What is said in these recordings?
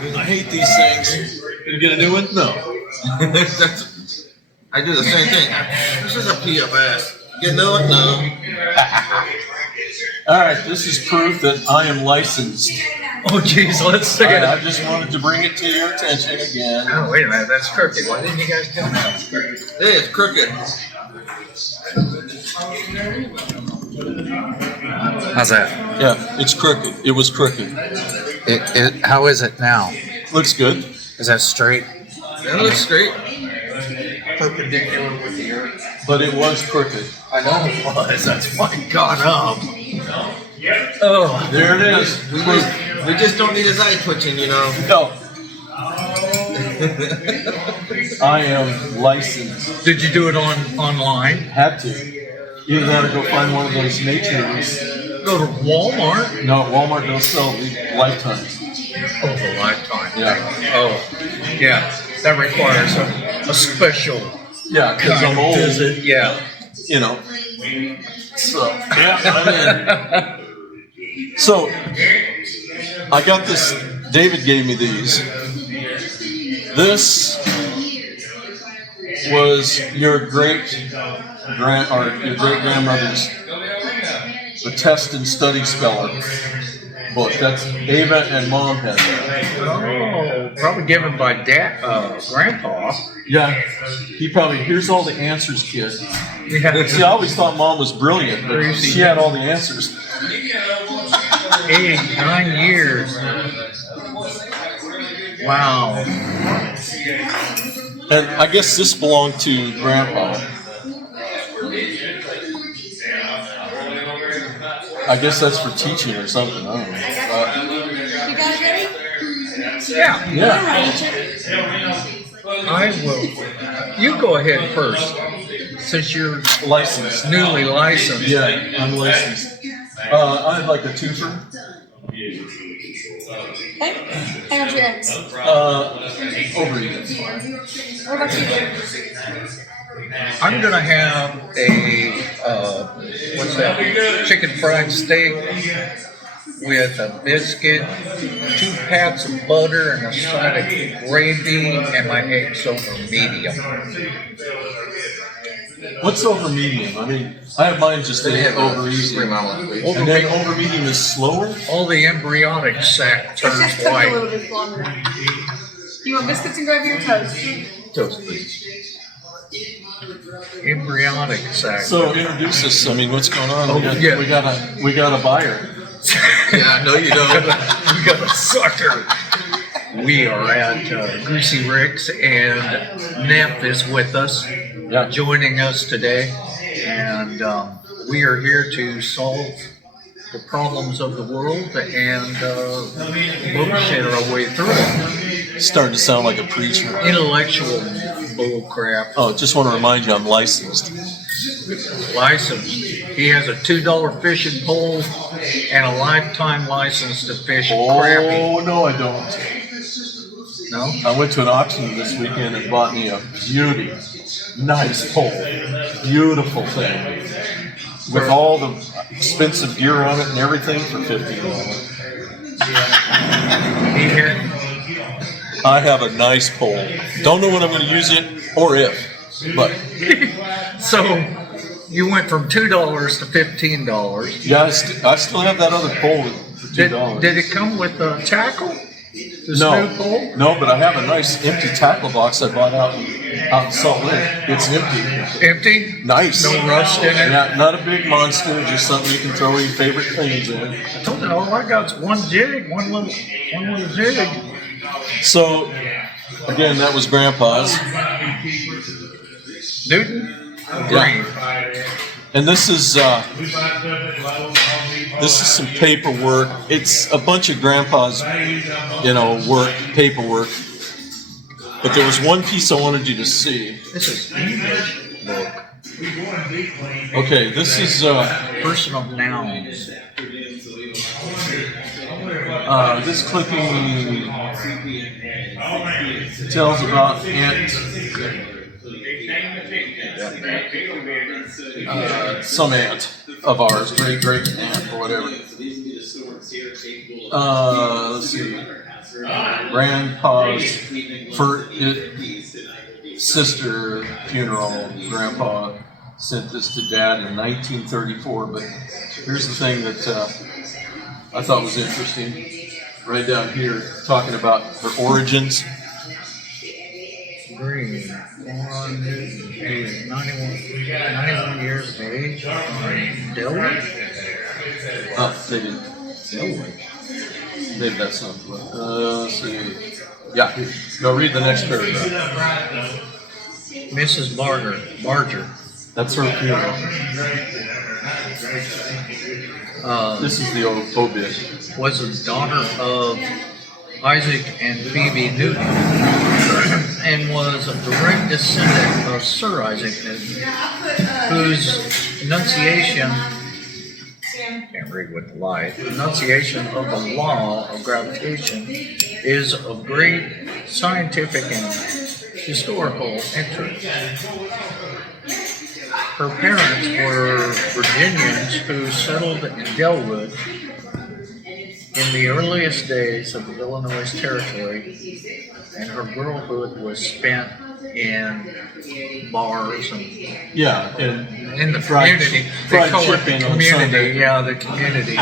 I hate these things. Gonna get a new one? No. I do the same thing. This is a PFS. Get a new one? No. All right, this is proof that I am licensed. Oh, geez, let's see it. I just wanted to bring it to your attention again. Oh, wait a minute, that's crooked. Why didn't you guys tell me that was crooked? Hey, it's crooked. How's that? Yeah, it's crooked. It was crooked. How is it now? Looks good. Is that straight? That looks straight. Perpendicular with the earth. But it was crooked. I know it was. That's why it got up. Oh, There it is. We just don't need his eye twitching, you know. No. I am licensed. did you do it online? Had to. You gotta go find one of those natures. Go to Walmart. No, Walmart don't sell the lifetimes. Oh, the lifetime. Yeah. Oh, yeah. That requires a special Yeah, because I'm old. visit. Yeah. You know. So, yeah, I'm in. So, I got this. David gave me these. This was your great grandmother's The Test and Study Speller book. That's Ava and Mom had that. Oh, probably given by Grandpa. Yeah, he probably, here's all the answers, kid. Yeah. See, I always thought Mom was brilliant, but she had all the answers. 9 years. Wow. And I guess this belonged to Grandpa. I guess that's for teaching or something. I don't know. You guys ready? Yeah. Yeah. I will. You go ahead first, since you're Licensed. newly licensed. Yeah, I'm licensed. I'd like a twofer. Okay. Hang on to your ends. Over even. What about you? I'm gonna have a what's that? Chicken fried steak with a biscuit, 2 pats of butter, and a side of gravy, and my eggs over medium. What's over medium? I mean, I have mine just over easy. And then over medium is slower? All the embryonic sac It's turns just cooked a white. little bit longer. You want biscuits and gravy or toast? Toast, please. Embryonic sac. So introduce us. I mean, what's going on? yeah. we got a buyer. Yeah, no, you don't. We got a sucker. We are at Greasy Rick's, and Neph is with us, joining us today, and we are here to solve the problems of the world and bullshit our way through it. Starting to sound like a preacher. Intellectual bull crap. Oh, just want to remind you, I'm licensed. Licensed. He has a $2 fishing pole and a lifetime license to fish crappie. Oh, no, I don't. No? I went to an auction this weekend and bought me a beauty. Nice pole. Beautiful thing. With all the expensive gear on it and everything for $15. I have a nice pole. Don't know when I'm going to use it or if, but. So you went from $2 to $15. Yeah, I still have that other pole for $2. Did it come with a tackle? This new pole? No, but I have a nice empty tackle box I bought out in Salt Lake. It's empty. Empty? Nice. No rust in it? Yeah, not a big monster, just something you can throw your favorite things in. I told you, all I got's one jig, one little jig. So, again, that was Grandpa's. Newton? Yeah. And this is some paperwork. It's a bunch of Grandpa's, work, paperwork. But there was one piece I wanted you to see. This is English book. Okay, this is Personal nouns. this clipping tells about some aunt of ours, great aunt or whatever. Let's see. grandpa's sister funeral. Grandpa sent this to Dad in 1934. But here's the thing that I thought was interesting. Right down here, talking about her origins. Green, born age 91 years of age, Delaware? They didn't. Delaware. Maybe that's not the one. Let's see. Yeah, go read the next paragraph. Mrs. Barger. That's her funeral. This is the obit. Was a daughter of Isaac and Phoebe Newton, and was a direct descendant of Sir Isaac Newton, whose enunciation, can't read with the light, enunciation of the law of gravitation is of great scientific and historical interest. Her parents were Virginians who settled in Delwood in the earliest days of the Illinois Territory, and her girlhood was spent in bars and in the community. They call it the community. Yeah, the community.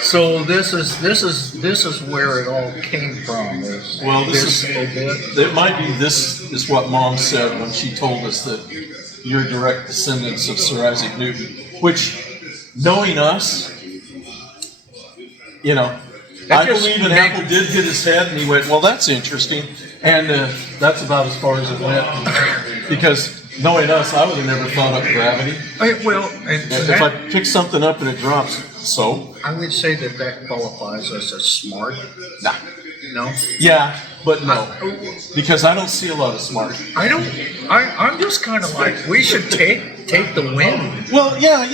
So this is where it all came from. It might be this is what Mom said when she told us that you're direct descendants of Sir Isaac Newton, which, knowing us, I believe an apple did hit his head, and he went, well, that's interesting. And that's about as far as it went. Because knowing us, I would have never thought up gravity. If I pick something up and it drops, so? I would say that qualifies us as smart. Nah. No? Yeah, but no. Because I don't see a lot of smart. I'm just kind of like, we should take the win. Well, yeah.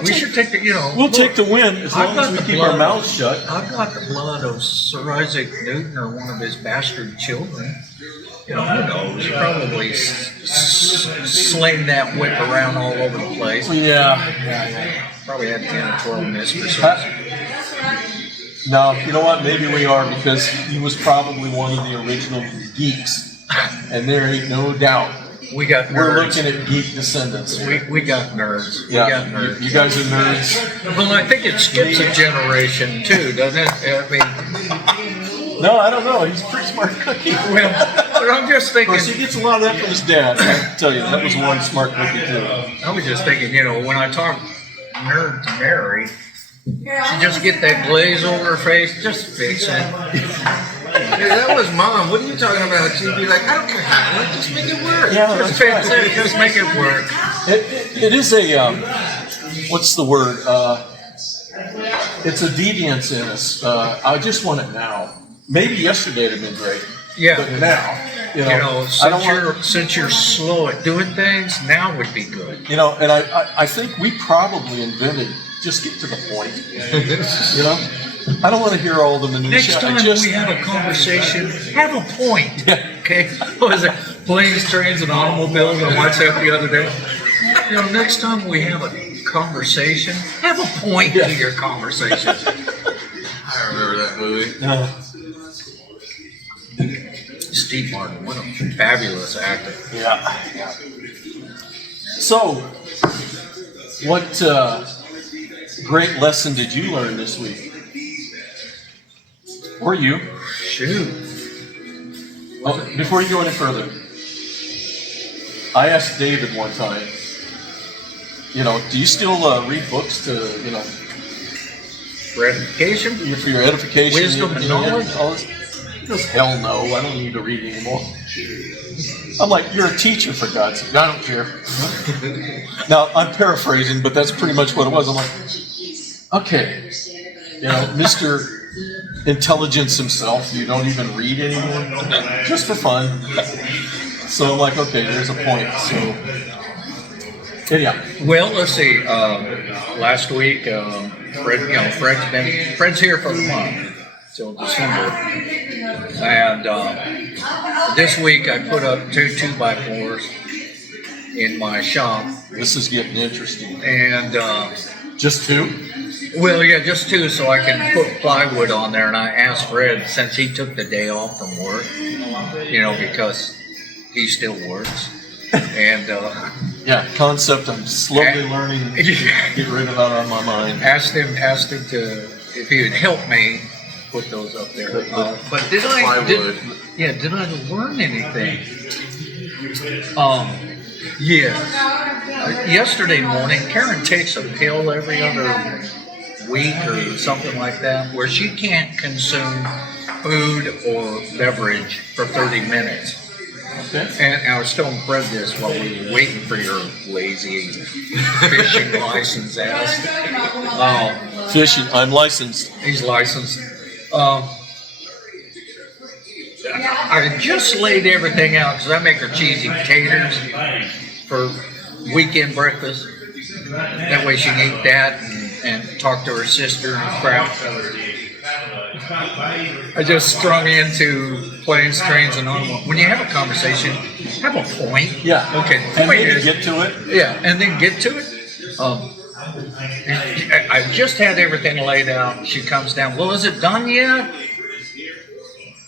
We should take the, We'll take the win as long as we keep our mouths shut. I've got the blood of Sir Isaac Newton or one of his bastard children. Who knows? He probably sling that whip around all over the place. Yeah. Probably had 10 or 12 mistresses. No, you know what? Maybe we are, because he was probably one of the original geeks. And there ain't no doubt. We got nerds. We're looking at geek descendants. We got nerds. Yeah. We got nerds. You guys are nerds. Well, I think it skips a generation too, doesn't it? No, I don't know. He's a pretty smart cookie. Well, but I'm just thinking. Of course, he gets a lot of that from his dad. I tell you, that was one smart cookie too. I was just thinking, when I talk nerd to Mary, she just get that glaze over her face, just fix it. Yeah, that was Mom. What are you talking about? She'd be like, I don't care how. Just make it work. Yeah, just fix it. Just make it work. It is a what's the word? It's a deviance in us. I just want it now. Maybe yesterday would have been great. Yeah. But now, since you're slow at doing things, now would be good. And I think we probably invented just get to the point. I don't want to hear all the minutiae. Next time we have a conversation, have a point. Yeah. Okay? What was it? Planes, trains, and automobiles. I watched that the other day. Next time we have a conversation, have a point to your conversation. I remember that movie. Steve Martin, what a fabulous actor. Yeah. So, what great lesson did you learn this week? Or you? Shoot. Before you go any further, I asked David one time, do you still read books to, For edification? For your edification? Wisdom and knowledge? All this? He goes, hell no, I don't need to read anymore. I'm like, you're a teacher, for God's sake. I don't care. Now, I'm paraphrasing, but that's pretty much what it was. I'm like, okay, Mr. Intelligence himself, you don't even read anymore? Just for fun. So I'm like, okay, there's a point. So, anyhow. Well, let's see. Last week, Fred's here for a month till December, and this week I put up 2 2x4s in my shop. This is getting interesting. And just 2? Well, yeah, just two, so I can put plywood on there. And I asked Fred, since he took the day off from work, because he still works. And Yeah, concept I'm slowly learning to get rid of out of my mind. asked him to if he would help me put those up there. But did I learn anything? Yesterday morning, Karen takes a pill every other week or something like that, where she can't consume food or beverage for 30 minutes. Okay. And I was telling Fred this while we were waiting for your lazy fishing license ass. Fishing, I'm licensed. He's licensed. I just laid everything out because I make her cheesy potatoes for weekend breakfast. That way she can eat that and talk to her sister and crap. I just strung into planes, trains, and automobiles. When you have a conversation, have a point. Yeah. Okay. The And point maybe is, get to it. yeah, and then get to it. I just had everything laid out. She comes down. Well, is it done yet?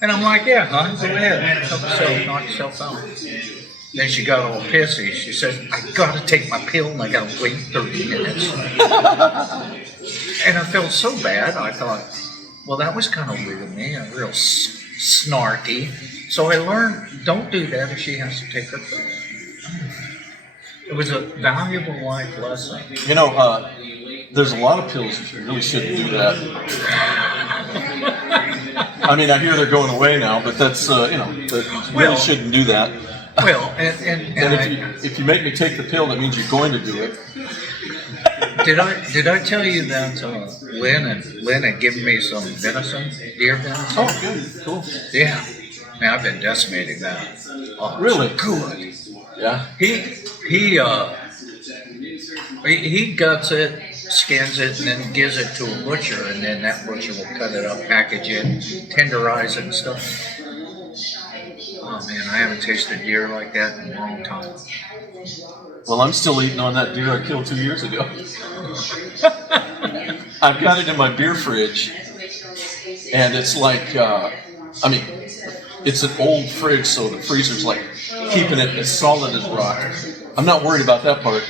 And I'm like, yeah, hon, go ahead. Help yourself, knock yourself out. Then she got all pissy. She says, I gotta take my pill and I gotta wait 30 minutes. And I felt so bad. I thought, well, that was kind of weird of me, real snarky. So I learned, don't do that if she has to take her pill. It was a valuable life lesson. There's a lot of pills that you really shouldn't do that. I mean, I hear they're going away now, but that's, but you really shouldn't do that. Well, And if you make me take the pill, that means you're going to do it. Did I tell you that Lynn had given me some venison, deer venison? Oh, good, cool. Yeah. Man, I've been decimating that. Oh, Really? Good. Yeah. He guts it, skins it, and then gives it to a butcher, and then that butcher will cut it up, package it, tenderize it and stuff. Oh man, I haven't tasted deer like that in a long time. Well, I'm still eating on that deer I killed 2 years ago. I've got it in my beer fridge, and it's like, it's an old fridge, so the freezer's like keeping it as solid as rock. I'm not worried about that part.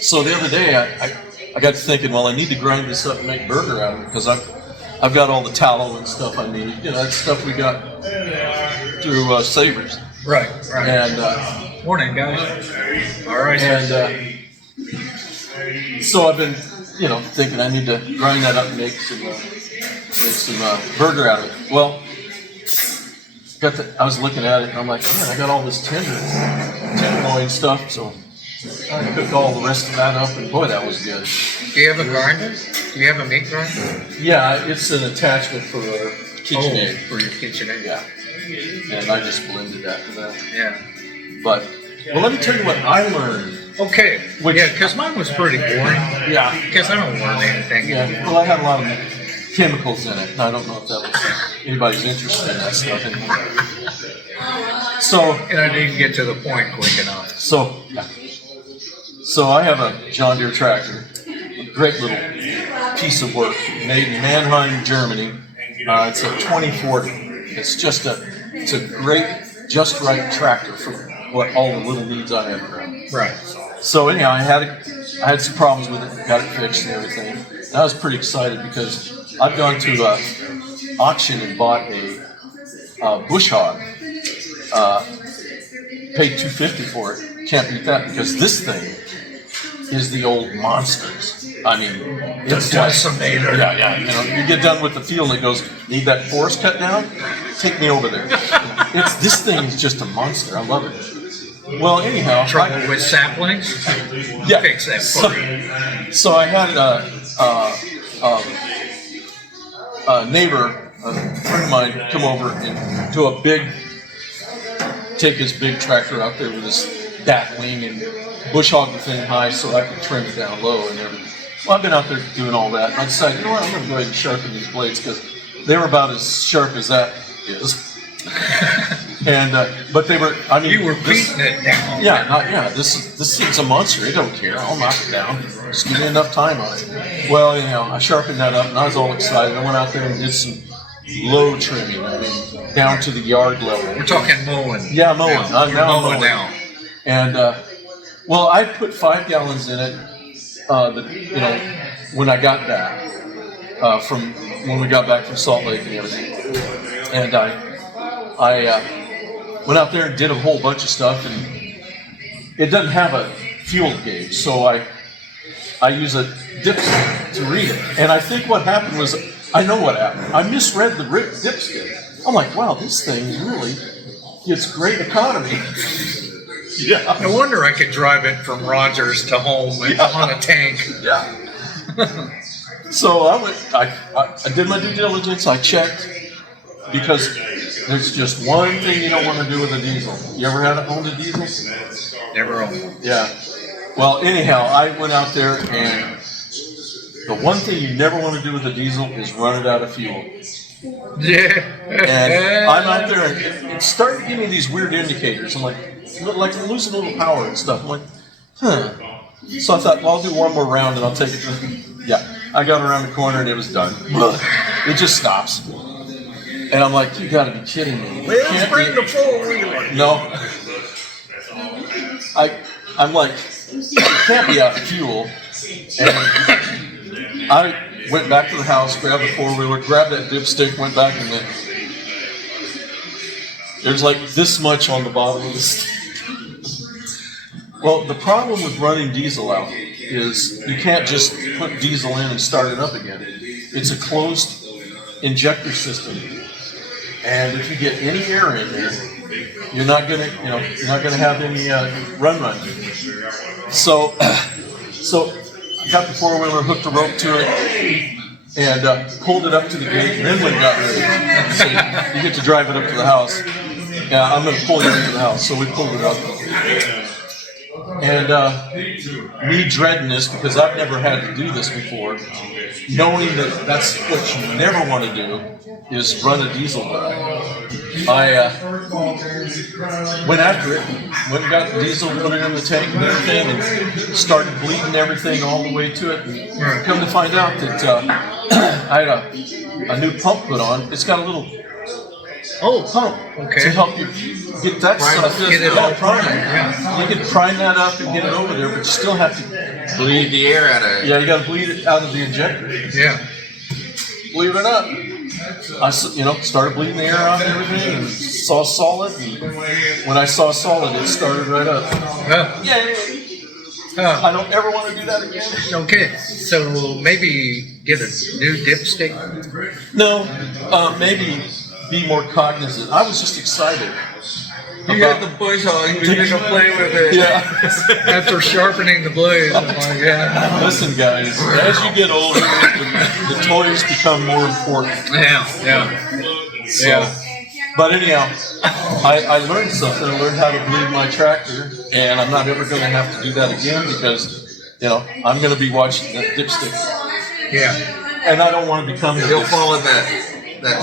So the other day, I got to thinking, well, I need to grind this up and make burger out of it, because I've got all the tallow and stuff I need. That stuff we got through Savers. Right. And Morning, guys. All right. And so I've been, thinking I need to grind that up and make some burger out of it. Well, I was looking at it and I'm like, man, I got all this tenderloin stuff, so I cooked all the rest of that up, and boy, that was good. Do you have a grinder? Do you have a meat grinder? Yeah, it's an attachment for a KitchenAid. For your KitchenAid. Yeah, and I just blended that to that. Yeah. But, well, let me tell you what I learned. Okay. Because mine was pretty boring. Yeah. Because I don't learn anything. Yeah, well, I had a lot of chemicals in it, and I don't know if that was anybody's interested in that stuff anymore. So, And I didn't get to the point quick enough. So I have a John Deere tractor, a great little piece of work, made in Mannheim, Germany. It's a 2040. It's a great, just right tractor for what all the little needs I have around. Right. So anyhow, I had some problems with it, got it fixed and everything. And I was pretty excited because I've gone to auction and bought a bush hog. Paid $250 for it. Can't beat that, because this thing is the old monsters. I mean, it's decimator. Yeah. You get done with the field and it goes, need that forest cut down? Take me over there. This thing is just a monster. I love it. Well, anyhow, Trouble with saplings? Yeah. Fix that for you. So I had a neighbor, a friend of mine, come over and take his big tractor out there with his bat wing and bush hog the thing high so I could trim it down low and everything. Well, I've been out there doing all that, and I decided, I'm going to go ahead and sharpen these blades, because they were about as sharp as that is. And but they were. I mean, You were beating it down. Yeah, this thing's a monster. It don't care. I'll knock it down. Just give me enough time on it. Well, I sharpened that up, and I was all excited. I went out there and did some low trimming. I mean, down to the yard level. We're talking mowing. Yeah, mowing. Now. Now You're I'm mowing mowing. now. And well, I put 5 gallons in it. When I got back from when we got back from Salt Lake and everything, and I went out there and did a whole bunch of stuff, and it doesn't have a fuel gauge, so I use a dipstick to read it. And I think what happened was, I know what happened. I misread the dipstick. I'm like, wow, this thing really gets great economy. Yeah. No wonder I could drive it from Rogers to home on a tank. Yeah. So I did my due diligence. I checked, because there's just one thing you don't want to do with a diesel. You ever owned a diesel? Never owned. Yeah. Well, anyhow, I went out there, and the one thing you never want to do with a diesel is run it out of fuel. Yeah. And I'm out there, and it started giving me these weird indicators. I'm like I'm losing a little power and stuff. I'm like, So I thought, well, I'll do one more round, and I'll take it to. Yeah. I got around the corner, and it was done. It just stops. And I'm like, you gotta be kidding me. Well, let's bring the 4-wheeler. No. I'm like, it can't be out of fuel. And I went back to the house, grabbed the 4-wheeler, grabbed that dipstick, went back, and then there's like this much on the bottom of the stick. Well, the problem with running diesel out is you can't just put diesel in and start it up again. It's a closed injector system. And if you get any air in there, you're not gonna have any run. So I got the 4-wheeler, hooked a rope to it, and pulled it up to the gate. And then when it got ready, so you get to drive it up to the house. Yeah, I'm gonna pull you up to the house. So we pulled it up, and me dreading this because I've never had to do this before, knowing that that's what you never want to do is run a diesel dry. I went after it, went and got the diesel, put it in the tank and everything, and started bleeding everything all the way to it. And come to find out that I had a new pump put on. It's got a little pump to help you get that stuff. Get it all primed. Yeah. You can prime that up and get it over there, but you still have to bleed the air out of it. Yeah, you got to bleed it out of the injector. Yeah. Believe it or not, I started bleeding the air out and everything, and saw solid. And when I saw solid, it started right up. Yay! I don't ever want to do that again. Okay, so maybe get a new dipstick. No, maybe be more cognizant. I was just excited. You had the bush on, you were gonna play with it. Yeah. After sharpening the blade, I'm like, yeah. Listen, guys, as you get older, the toys become more important. Yeah. But anyhow, I learned something. I learned how to bleed my tractor, and I'm not ever going to have to do that again because, I'm going to be watching that dipstick. Yeah. And I don't want to become. He'll fall in that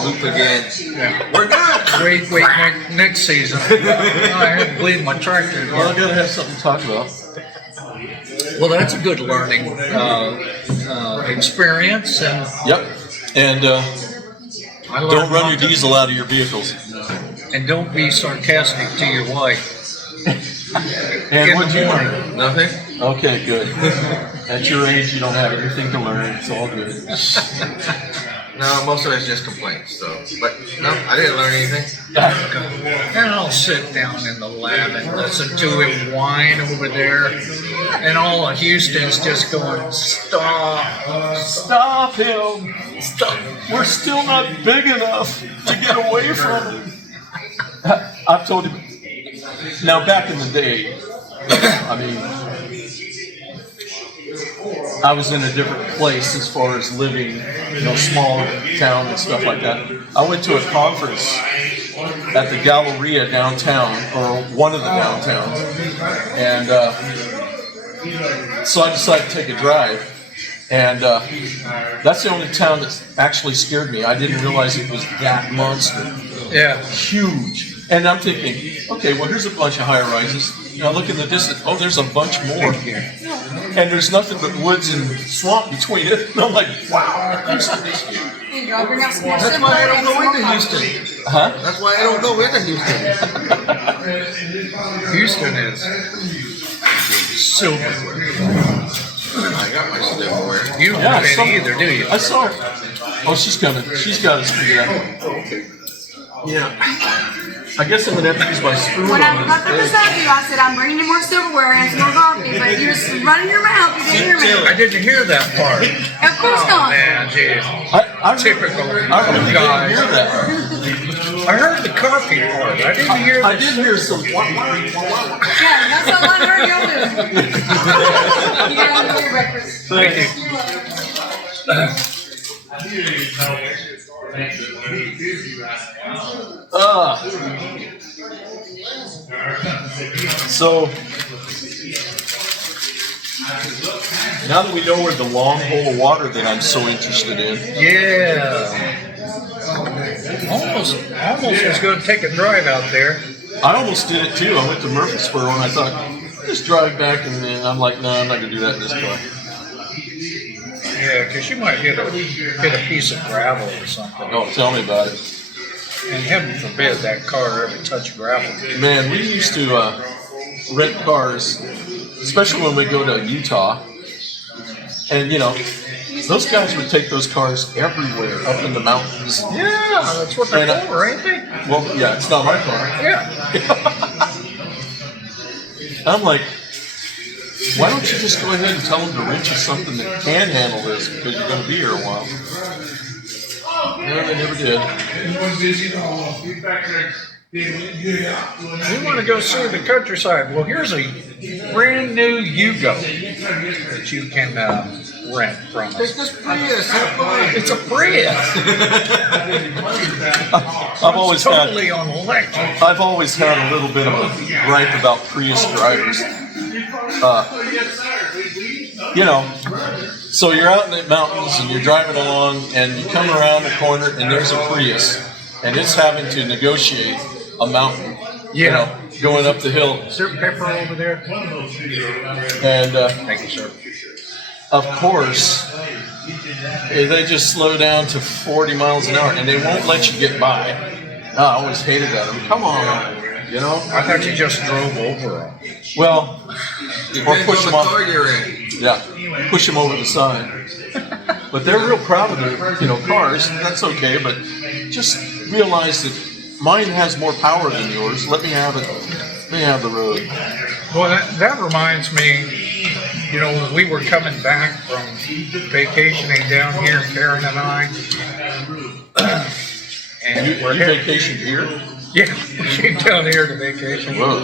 loop again. Yeah. We're good. Wait, next season. I had to bleed my tractor again. Well, I got to have something to talk about. Well, that's a good learning experience. And Yep. And don't run your diesel out of your vehicles. And don't be sarcastic to your wife. And what'd you learn? Nothing? Okay, good. At your age, you don't have anything to learn. It's all good. No, most of it's just complaints. But no, I didn't learn anything. And I'll sit down in the lab and listen to him whine over there. And all of Houston's just going, stop him. Stop. We're still not big enough to get away from him. I've told him. Now, back in the day, I was in a different place as far as living, small town and stuff like that. I went to a conference at the Galleria downtown, or one of the downtowns, and so I decided to take a drive. And that's the only town that actually scared me. I didn't realize it was that monster. Yeah. Huge. And I'm thinking, okay, well, here's a bunch of high-rises. Now look in the distance. Oh, there's a bunch more. And there's nothing but woods and swamp between it. And I'm like, wow. Here you go. Bring out some more That's silver why I don't and go some more into coffee. Houston. Huh? That's why I don't go into Houston. Houston is silverware. I got my silverware. You don't Yeah, have any either, do you? I saw her. Oh, she's coming. She's got us figured out. Yeah. I guess I'm going to have to use my spoon When I on got this. this up to you, I said, I'm bringing you more silverware and some more coffee, but you're just running your mouth. You didn't hear me. I didn't hear that part. Of course not. Man, geez. I Typical. I really didn't hear that. I heard the coffee part. I didn't hear I the did hear some. Yeah, that's all I heard y'all do. You gotta do your breakfast. Thank you. So now that we know where the long hole of water that I'm so interested in, Yeah. Almost was going to take a drive out there. I almost did it too. I went to Murfreesboro and I thought, just drive back, and then I'm like, no, I'm not gonna do that in this car. Yeah, because you might hit a piece of gravel or something. Oh, tell me about it. And heaven forbid that car ever touch gravel. Man, we used to rent cars, especially when we go to Utah. And, you know, those guys would take those cars everywhere up in the mountains. Yeah, that's what they're And, for, ain't they? Well, yeah, it's not my car. Yeah. I'm like, why don't you just go ahead and tell them to rent you something that can handle this because you're going to be here a while? No, they never did. We want to go see the countryside. Well, here's a brand new Yugo that you can rent from It's us. just Prius. Have fun. It's a Prius. I've always had Totally on electric. I've always had a little bit of a gripe about Prius drivers. You know, so you're out in the mountains and you're driving along and you come around the corner and there's a Prius and it's having to negotiate a mountain. You know, going up the hill. Is there pepper over there? And Thank you, sir. of course, they just slow down to 40 miles an hour and they won't let you get by. I always hated that. I mean, come on, you know? I thought you just drove over them. Well, or Depends push on them the off. car you're in. Yeah, push them over the side. But they're real proud of their, cars. That's okay, but just realize that mine has more power than yours. Let me have it. Let me have the road. Well, that reminds me, when we were coming back from vacationing down here, Karen and I, and You vacationed here? yeah, we came down here to vacation, Whoa.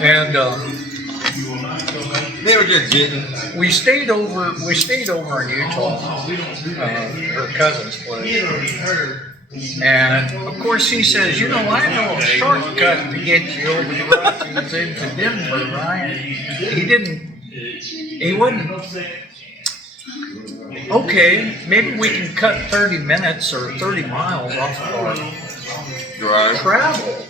and They were just getting. we stayed over in Utah, her cousin's place. And of course he says, I know a shortcut to get you over the Rockies into Denver, Ryan. He wouldn't. Okay, maybe we can cut 30 minutes or 30 miles off of our travel.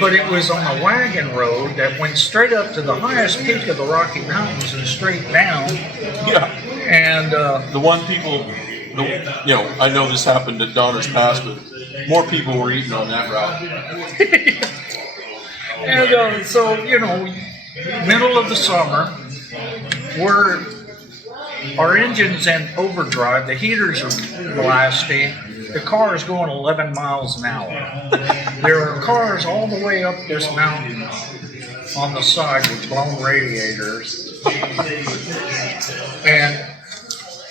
But it was on a wagon road that went straight up to the highest peak of the Rocky Mountains and straight down. Yeah. And The one people, I know this happened at Donner's Pass, but more people were eating on that route. And so, middle of the summer, our engine's in overdrive, the heaters are blasting, the car is going 11 miles an hour. There are cars all the way up this mountain on the side with blown radiators. And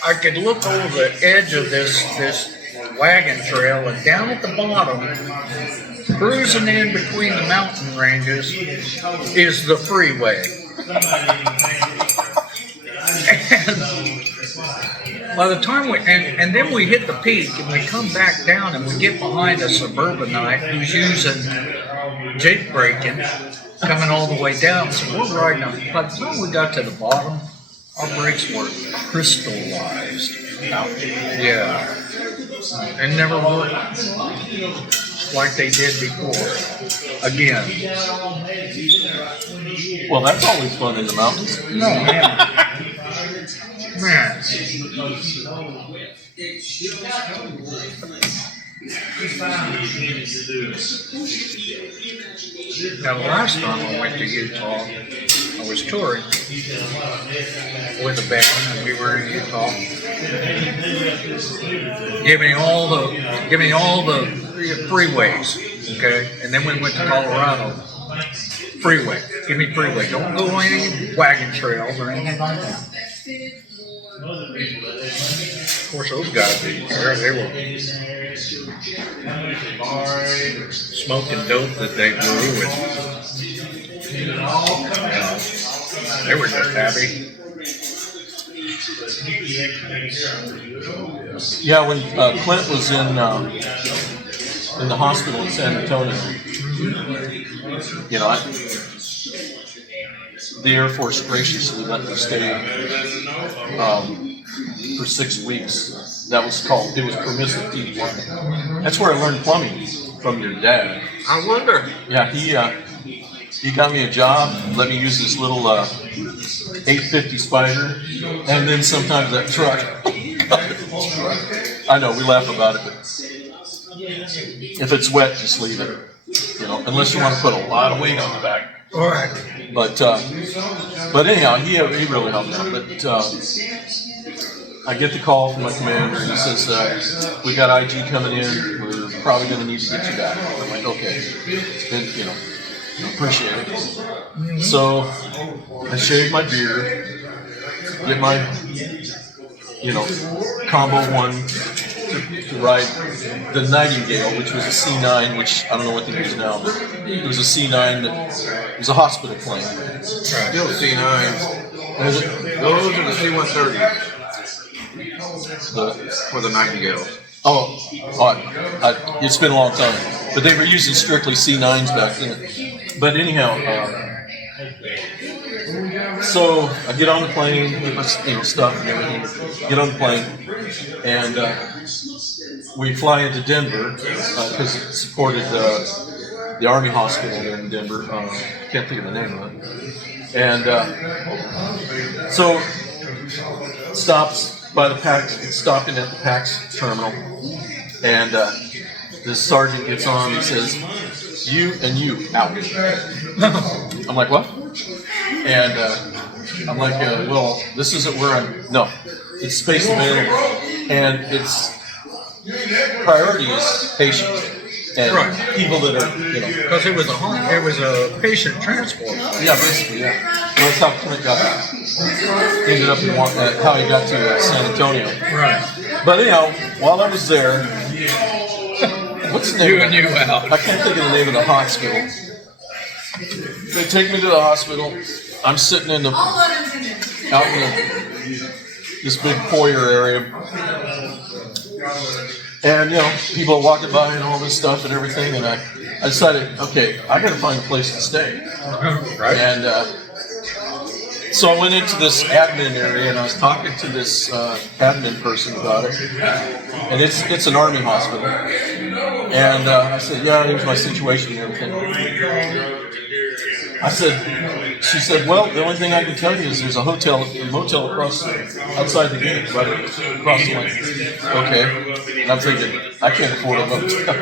I could look over the edge of this wagon trail, and down at the bottom, cruising in between the mountain ranges, is the freeway. And by the time and then we hit the peak and we come back down and we get behind a suburbanite who's using jake braking, coming all the way down. So we're riding up. By the time we got to the bottom, our brakes were crystallized. Yeah. And never worked. like they did before. Again. Well, that's always fun in the mountains. No, man. Man. Now, last time I went to Utah, I was touring with a band, and we were in Utah. Give me all the freeways, okay? And then we went to Colorado. Freeway. Give me freeway. Don't go any wagon trails or anything like that. Of course, those guys didn't care. They were smoking dope that they grew, and they were just happy. Yeah, when Clint was in the hospital in San Antonio, the Air Force graciously let me stay for 6 weeks. It was permissive deep plumbing. That's where I learned plumbing from your dad. I wonder. Yeah, he got me a job, let me use this little 850 Spider, and then sometimes that truck. I know, we laugh about it, but if it's wet, just leave it. Unless you want to put a lot of weight on the back. All right. But anyhow, he really helped out. But I get the call from my commander, and he says, "We got IG coming in. We're probably going to need to get you back." I'm like, "Okay," then appreciate it. So I shave my beard, get my combo one to ride the Nightingale, which was a C9, which I don't know what they use now, but it was a C9 that was a hospital plane. Still C9s. Was it? Those are the C-130s for the Nightingales. It's been a long time, but they were using strictly C9s back then. But anyhow, so I get on the plane with my stuff and everything. Get on the plane, and we fly into Denver because it supported the Army hospital there in Denver. Can't think of the name of it. And so stopping at the PAX terminal, and this sergeant gets on and says, "You and you out." I'm like, "What?" And I'm like, "Well, this isn't where I'm." No, it's space available, and its priority is patients and people that are, Because it was a patient transport. Yeah, basically, yeah. Well, that's how Clint ended up in how he got to San Antonio. Right. But anyhow, while I was there, what's the name? You and you out. I can't think of the name of the hospital. They take me to the hospital. I'm sitting out in this big foyer area, and people are walking by and all this stuff and everything, and I decided, okay, I got to find a place to stay. Right. And so I went into this admin area, and I was talking to this admin person about it, and it's an Army hospital. And I said, "Yeah, here's my situation and everything." She said, "Well, the only thing I can tell you is there's a motel outside the gate, right across the lane." Okay. And I'm thinking, I can't afford a motel.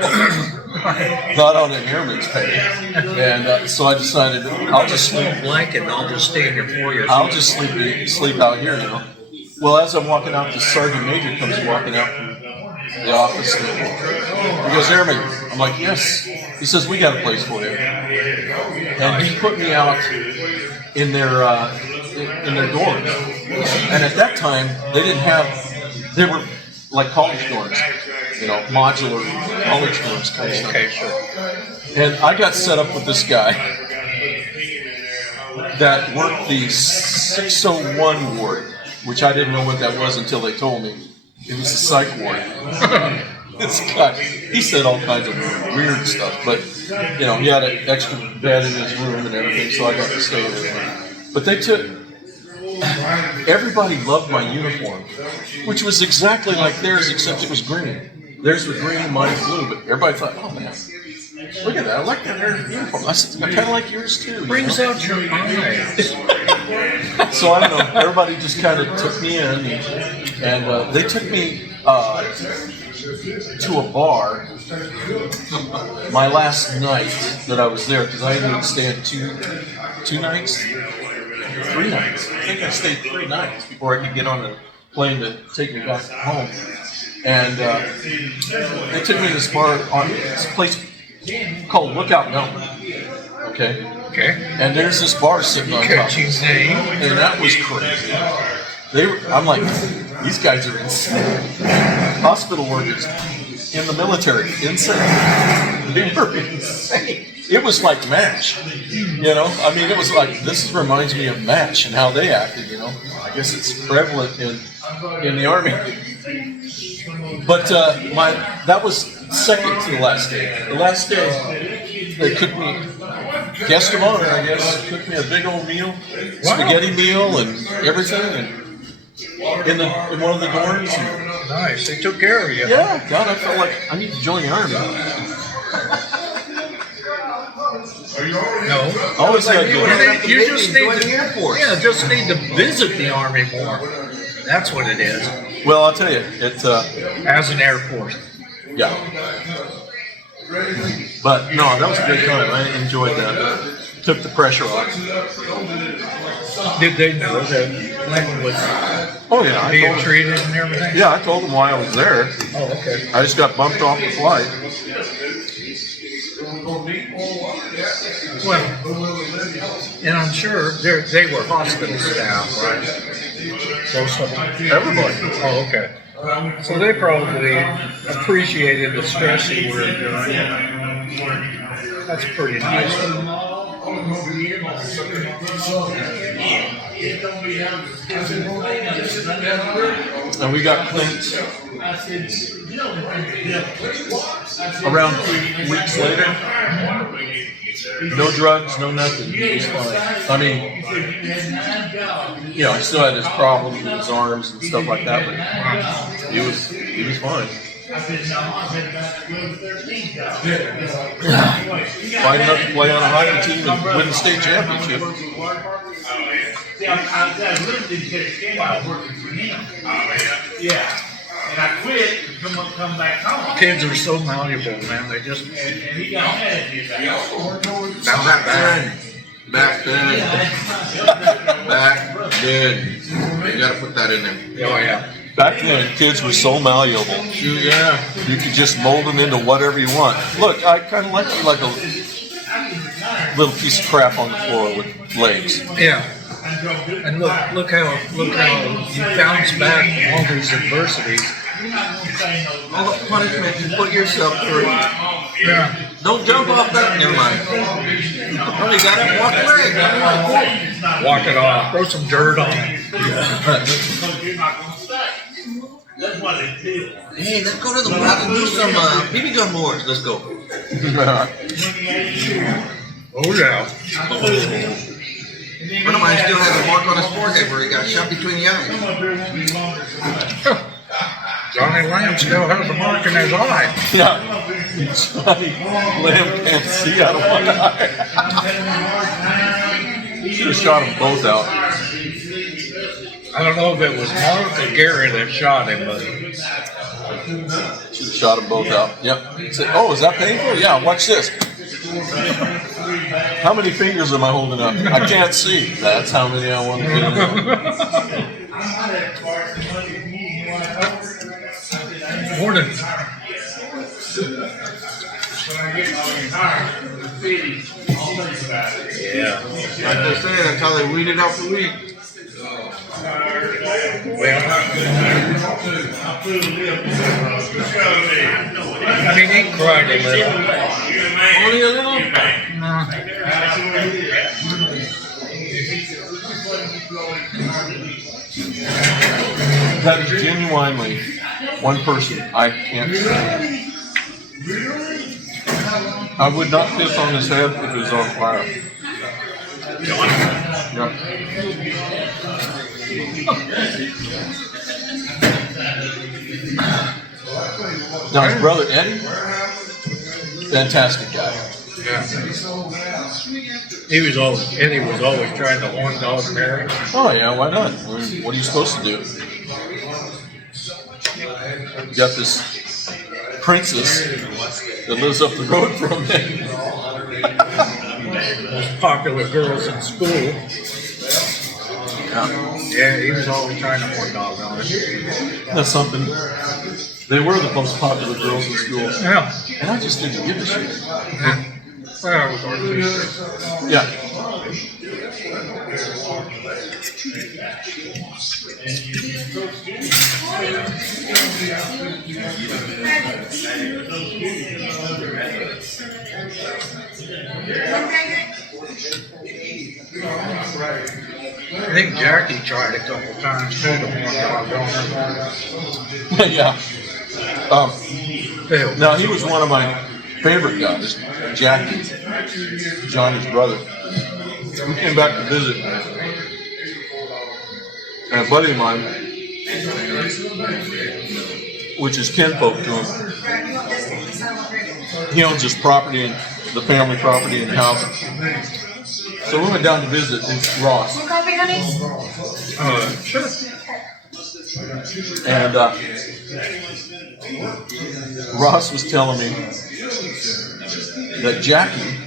Not on an airman's pay. And so I decided, I'll just sleep. Blanket, and I'll just stay in your foyer. I'll just sleep out here, Well, as I'm walking out, the sergeant major comes walking out from the office. And he goes, "Airman." I'm like, "Yes." He says, "We got a place for you." And he put me out in their dorms. And at that time, they were like college dorms, modular college dorms kind of stuff. Okay, sure. And I got set up with this guy that worked the 601 ward, which I didn't know what that was until they told me. It was a psych ward. This guy, he said all kinds of weird stuff, but he had an extra bed in his room and everything, so I got to stay there. But everybody loved my uniform, which was exactly like theirs, except it was green. Theirs was green, mine's blue, but everybody thought, oh man, look at that, I like that hair uniform. I said, I kind of like yours too. Brings out your eyes. So I don't know, everybody just kind of took me in, and they took me to a bar my last night that I was there, because I ended up staying two nights? 3 nights. I think I stayed 3 nights before I could get on a plane to take me back home. And they took me to this bar on this place called Lookout Mountain. Okay? Okay. And there's this bar sitting on top. Catchy name. And that was crazy. I'm like, these guys are insane. Hospital workers in the military, insane. They were insane. It was like MASH, you know. I mean, it was like, this reminds me of MASH and how they acted, you know. I guess it's prevalent in the Army. But that was second to the last day. The last day, they cooked me, guest of honor, I guess, cooked me a big old meal, spaghetti meal and everything, and in one of the dorms. And, Nice. They took care of you. yeah, God, I felt like I need to join the Army. No. Always had good. You just need join to, the Air Force. yeah, just need to visit the Army more. That's what it is. Well, I'll tell you, it's As an Air Force. yeah. But no, that was a good time. I enjoyed that. Took the pressure off. Did they know that Lynn was Oh yeah, I being told them. treated and everything? Yeah, I told them why I was there. Oh, okay. I just got bumped off the flight. Well, and I'm sure they were hospital staff, right? Most of them. Everybody. Oh, okay. So they probably appreciated the stress you were enduring. That's pretty nice. And we got Clint around 3 weeks later. No drugs, no nothing. He was fine. I mean, you know, he still had his problems with his arms and stuff like that, but he was fine. Fine enough to play on a hockey team and win the state championship. And I quit and come back home. Kids are so malleable, man. They just. And he got mad at me about it. Now back then. You gotta put that in there. Oh, yeah. Back then, kids were so malleable. Yeah. You could just mold them into whatever you want. Look, I kind of like you like a little piece of crap on the floor with legs. Yeah. And look how you bounce back from all these adversities. All the punishment you put yourself through. Yeah. Don't jump off that. Never mind. Oh, you got it. Walk away. Walk it off. Throw some dirt on it. That's what they did. Hey, let's go to the park and do some BB gun wars. Let's go. Oh, yeah. One of mine still has a mark on his forehead where he got shot between the eyes. Johnny Lamb still has a mark in his eye. Yeah. Johnny Lamb can't see out of one eye. Should have shot them both out. I don't know if it was Mark or Gary that shot him, but Should have shot them both out. Yep. Say, oh, is that painful? Yeah, watch this. How many fingers am I holding up? I can't see. That's how many I want to do. Morning. Yeah. Like they say, that's how they weed it out the weed. I mean, he cried a little. Only a little? That is genuinely one person I can't stand. I would not piss on his head if it was on fire. Yep. Now his brother Eddie, fantastic guy. Yeah. Eddie was always trying to horn dog Mary. Oh yeah, why not? I mean, what are you supposed to do? You got this princess that lives up the road from me. Most popular girls in school. Yeah, he was always trying to horn dog on it. That's something. They were the most popular girls in school. Yeah. And I just didn't give a shit. Yeah. Well, it was artistic. Yeah. I think Jackie tried a couple times too to horn dog on her. Yeah. Now he was one of my favorite guys, Jackie, Johnny's brother. We came back to visit, and a buddy of mine, which is kinfolk to him, he owns this property, and the family property and house. So we went down to visit Ross. Coffee, honey? Sure. And Ross was telling me that Jackie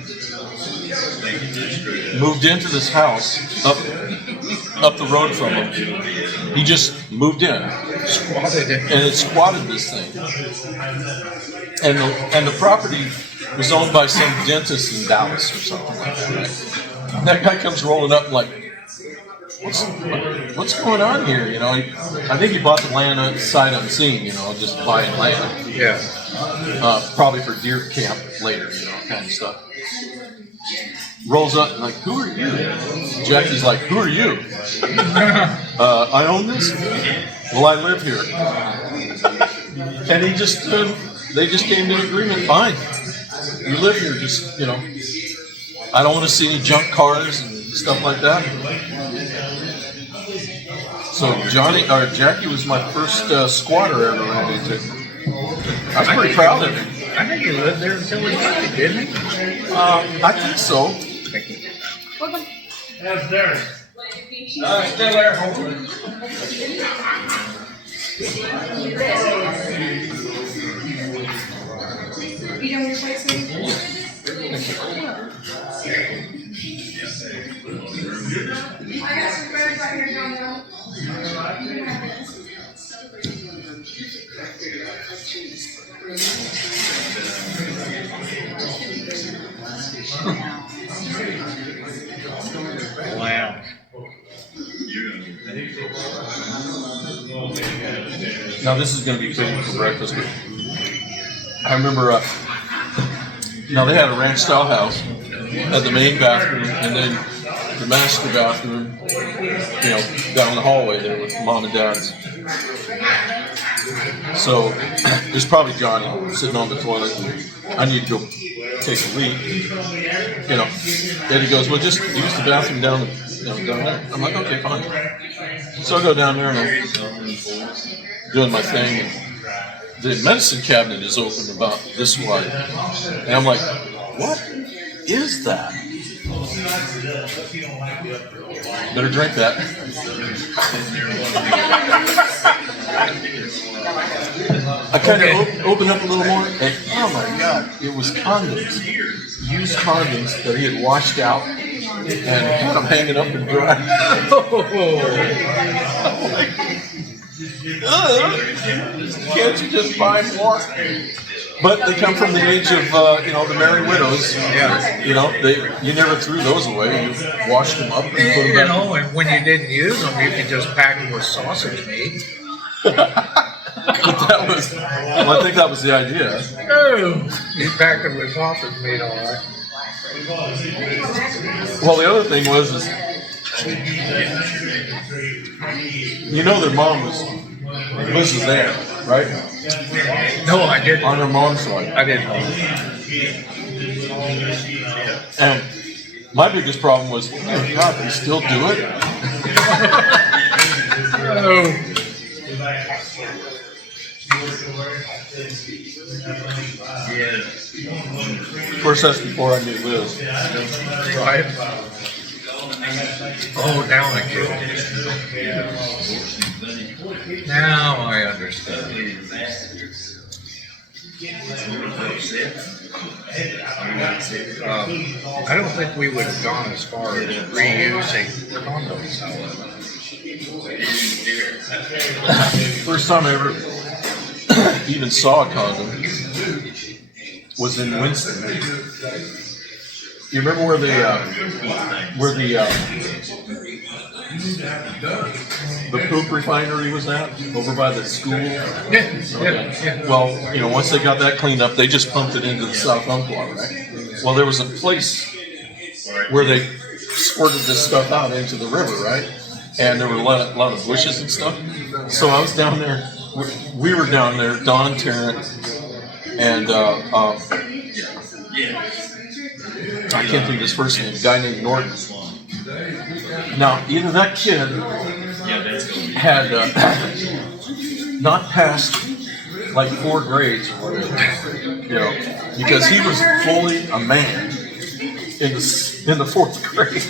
moved into this house up the road from him. He just moved in. Squatted it. And it squatted this thing. And the property was owned by some dentist in Dallas or something like that. And that guy comes rolling up like, what's going on here? You know, I think he bought the land sight unseen, you know, just buying land. Yeah. Probably for deer camp later, you know, kind of stuff. Rolls up and like, who are you? Jackie's like, who are you? I own this? Well, I live here. And he just, they just came to an agreement, fine. You live here, just, you know, I don't want to see any junk cars and stuff like that. So Jackie was my first squatter I ever ran into. I was pretty proud of him. I think he lived there until he died, didn't he? I think so. That's Derek. Still there, hopefully. You done with your place, honey? I got some birds right here, John. Wow. Now this is going to be fitting for breakfast, but I remember, now they had a ranch style house, had the main bathroom, and then the master bathroom, you know, down the hallway there with mom and dad's. So there's probably Johnny sitting on the toilet. I need to go take a leak. You know, Eddie goes, well, just use the bathroom down there. I'm like, okay, fine. So I go down there and I'm doing my thing. And the medicine cabinet is open about this wide. And I'm like, what is that? Better drink that. I kind of opened up a little more, and oh my God, it was condoms. Used condoms that he had washed out and had them hanging up and dry. Can't you just buy more? But they come from the age of, you know, the Merry Widows. Yeah. You know, you never threw those away. You washed them up and put them You back. know, and when you didn't use them, you could just pack them with sausage meat. But that was, well, I think that was the idea. Oh, you packed them with sausage meat, all right. Well, the other thing was, is, you know, their mom was there, right? No, I didn't. On her mom's side. I didn't know. And my biggest problem was, oh my God, they still do it? Oh. Of course, that's before I knew Liz. Right? Oh, now I get it. Now I understand. I don't think we would have gone as far as reusing condoms, however. First time I ever even saw a condom was in Winston. You remember where the poop refinery was at, over by the school? Yeah. Well, once they got that cleaned up, they just pumped it into the South Umpqua, right? Well, there was a place where they squirted this stuff out into the river, right? And there were a lot of bushes and stuff. So I was down there. We were down there, Don Tarrant, and I can't think of his first name, a guy named Norton. Now, either that kid had not passed like 4 grades or whatever, because he was fully a man in the 4th grade.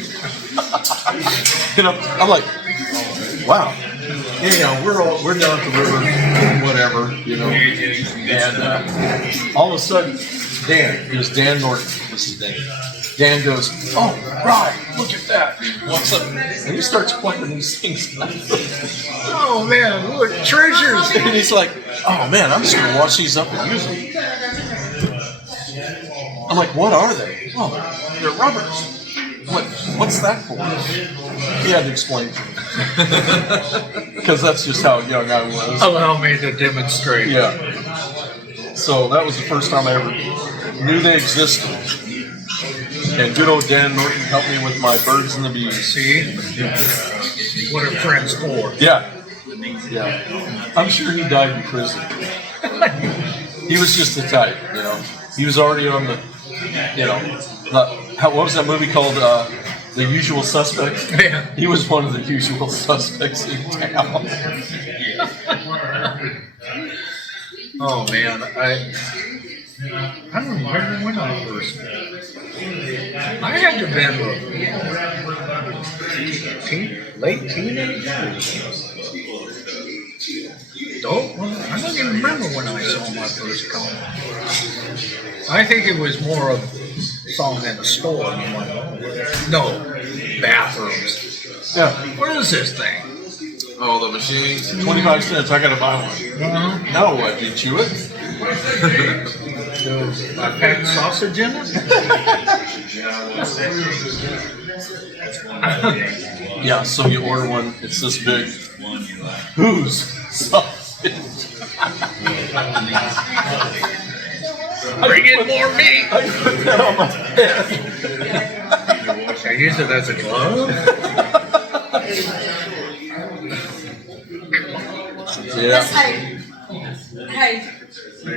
I'm like, wow. Anyhow, we're down at the river, whatever, and all of a sudden, Dan, it was Dan Norton. This is Dan. Dan goes, "Oh, right, look at that." Walks up and he starts pointing these things out. Oh man, look, treasures! And he's like, "Oh man, I'm just gonna wash these up and use them." I'm like, "What are they?" "Oh, they're rubbers." I'm like, "What's that for?" He had to explain to me. Because that's just how young I was. Allow me to demonstrate. Yeah. So that was the first time I ever knew they existed. And good old Dan Norton helped me with my birds and the bees. See? What are friends for? Yeah. I'm sure he died in prison. He was just the type, He was already on the, what was that movie called? The Usual Suspects? Yeah. He was one of the usual suspects in town. Oh man, I don't remember when I first. I had to have been late teenage. I don't even remember when I saw my first comic. I think it was more of saw them in the store. And I'm like, no, bathrooms. Yeah. What is this thing? Oh, the machines. 25 cents, I gotta buy one. No, I did chew it. I packed sausage in it? Yeah, so you order one, it's this big. Whose sausage? Bring in more meat! I put that on my head. I use it as a glove? Yeah. Hey, Oh,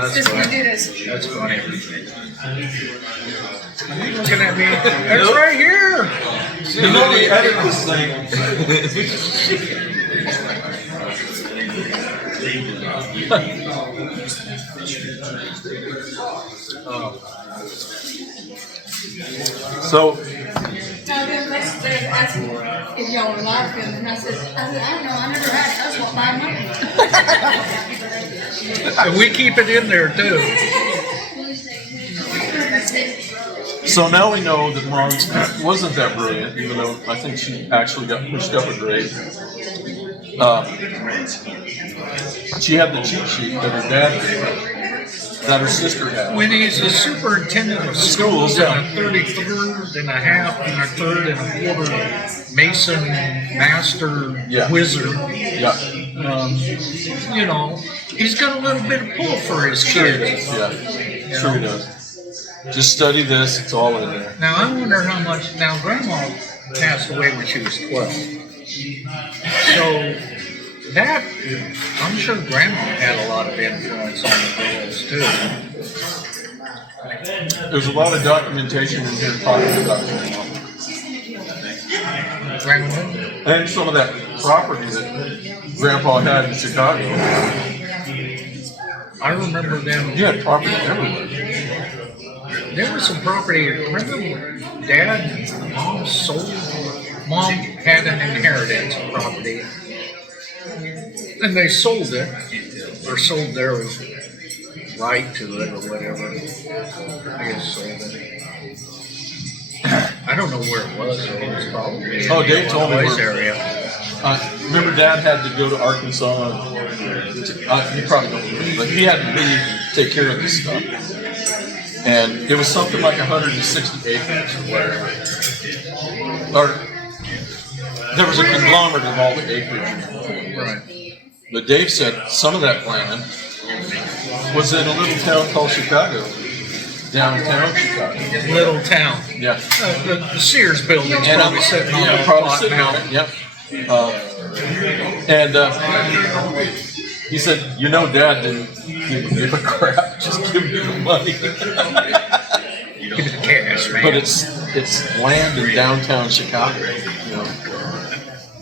that's just gonna funny. do this. That's funny. Are you looking at me? It's right here! You know we edit this thing. So, Now, then next day, asked me if y'all were laughing, and I said, I don't know, I never had it. That's what my money. And we keep it in there too. so now we know that Mom wasn't that brilliant, even though I think she actually got pushed up a grade. She had the cheat sheet that her dad gave her, that her sister had. When he's a superintendent of schools and a 33rd and a half and a third and a quarter Mason master wizard, he's got a little bit of pull for his Sure he kids. does, Sure he does. Just study this, it's all in there. Now I wonder how much. Now Grandma passed away when she was 12, so that I'm sure Grandma had a lot of influence on the girls too. There's a lot of documentation in here talking about Grandma. and some of that property that Grandpa had in Chicago. I remember them. You had property everywhere. There was some property. Remember, Dad and Mom sold. Mom had an inheritance of property, and they sold it, or sold their right to it, or whatever. I guess sold it. I don't know where it was. It was probably Oh, Dave told me Illinois where. area. Remember, Dad had to go to Arkansas. You probably don't remember, but he had to leave and take care of this stuff. And it was something like 160 acres or whatever. Or there was a conglomerate of all the acreage. Right. But Dave said some of that land was in a little town called Chicago, downtown Chicago. Little town. Yeah. The Sears building's And probably sitting on the probably plot sitting now. on it. Yep. He said, Dad didn't give a crap. Just give me the money. Give me the cash, man. But it's land in downtown Chicago.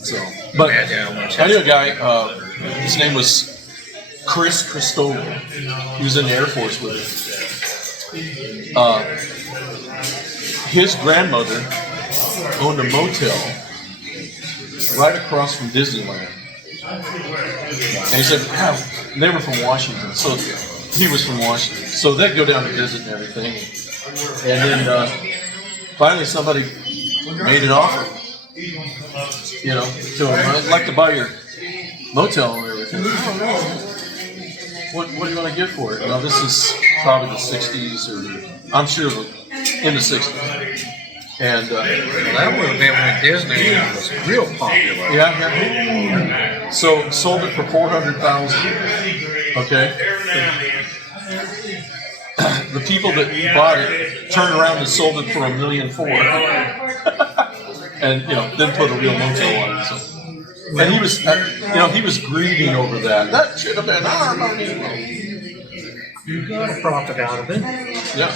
So, but I knew a guy. His name was Chris Cristobal. He was in the Air Force with us. His grandmother owned a motel right across from Disneyland. And he said, they were from Washington, so he was from Washington. So they'd go down to visit and everything. And then finally somebody made an offer, to him. I'd like to buy your motel and everything. What do you want to get for it? Now, this is probably the 60s, or I'm sure in the 60s. And that would have been when Disney was real popular. yeah. So sold it for $400,000. Okay. The people that bought it turned around and sold it for $1.4 million, and then put a real motel on it. So. And he was, he was grieving over that. That should have been our money. You got a profit out of it. Yeah.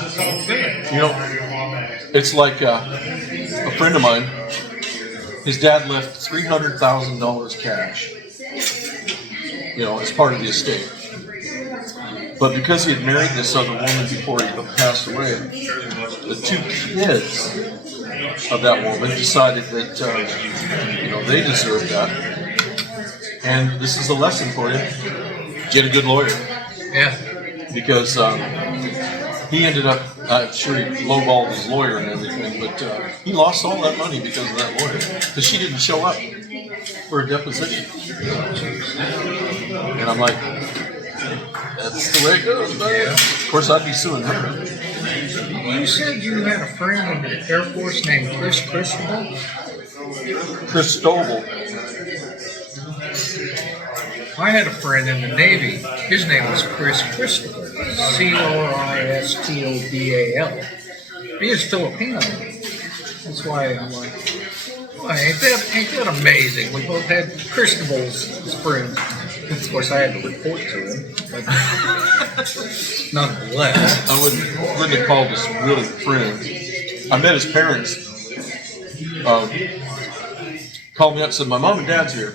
It's like a friend of mine. His dad left $300,000 cash. As part of the estate. But because he had married this other woman before he passed away, the two kids of that woman decided that they deserved that. And this is a lesson for you: get a good lawyer. Yeah. Because he ended up, I'm sure he lowballed his lawyer and everything, but he lost all that money because of that lawyer. Because she didn't show up for a deposition. And I'm like, that's the way it goes, man. Yeah. Of course, I'd be suing her. You said you had a friend in the Air Force named Chris Cristobal? Cristobal. I had a friend in the Navy. His name was Chris Cristobal. Cristobal. He is Filipino. That's why I'm like, boy, ain't that amazing? We both had Cristobals as friends. Of course, I had to report to him. But nonetheless. I wouldn't have called this really friend. I met his parents. Called me up and said, my mom and dad's here.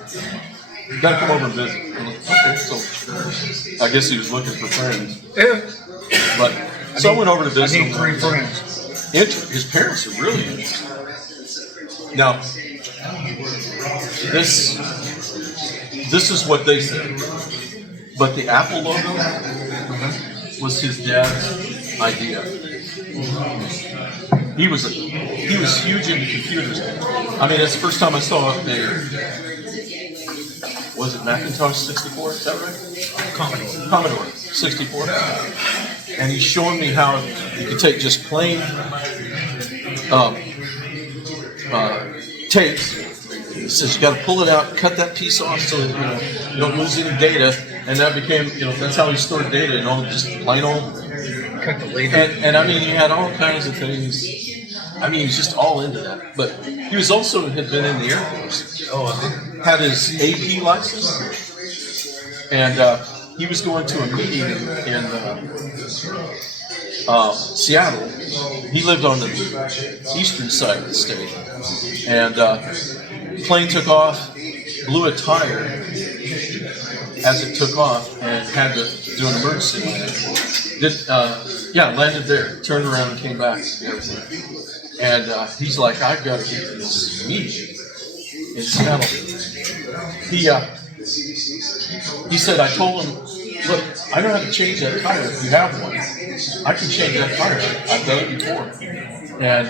You gotta come over and visit. I'm like, okay, so I guess he was looking for friends. Yeah. But so I went over to visit I need him. 3 friends. His parents are really interesting. Now, this is what they said. But the Apple logo was his dad's idea. He was huge into computers. I mean, that's the first time I saw was it Macintosh 64? Is that right? Commodore 64. And he's showing me how you can take just plain tapes. He says you got to pull it out, cut that piece off so that you don't lose any data. And that became, that's how he stored data, just plain old. Cut the leader. And I mean, he had all kinds of things. I mean, he was just all into that. But he was also had been in the Air Force. Had his AP license. And he was going to a meeting in Seattle. He lived on the eastern side of the state. And the plane took off, blew a tire, as it took off and had to do an emergency landing. Landed there, turned around and came back. And he's like, I've got to get to this meeting in Seattle. He said, I told him, look, I know how to change that tire if you have one. I can change that tire. I've done it before. And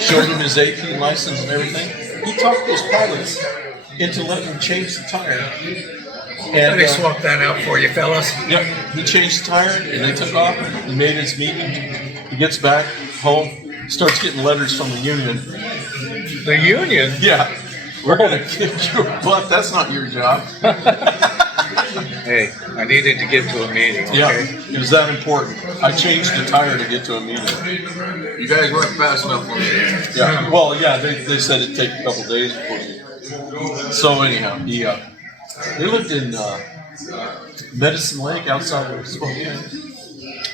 showed him his AP license and everything. He talked those pilots into letting him change the tire. Let And me swap that out for you, fellas. yep, he changed the tire and they took off. He made his meeting. He gets back home, starts getting letters from the union. The union? Yeah, we're gonna kick your butt. That's not your job. Hey, I needed to get to a meeting, okay? Yeah, it was that important. I changed the tire to get to a meeting. You guys weren't fast enough for me. Yeah, well, yeah, they said it'd take a couple days before you. So anyhow, they lived in Medicine Lake outside of Spokane.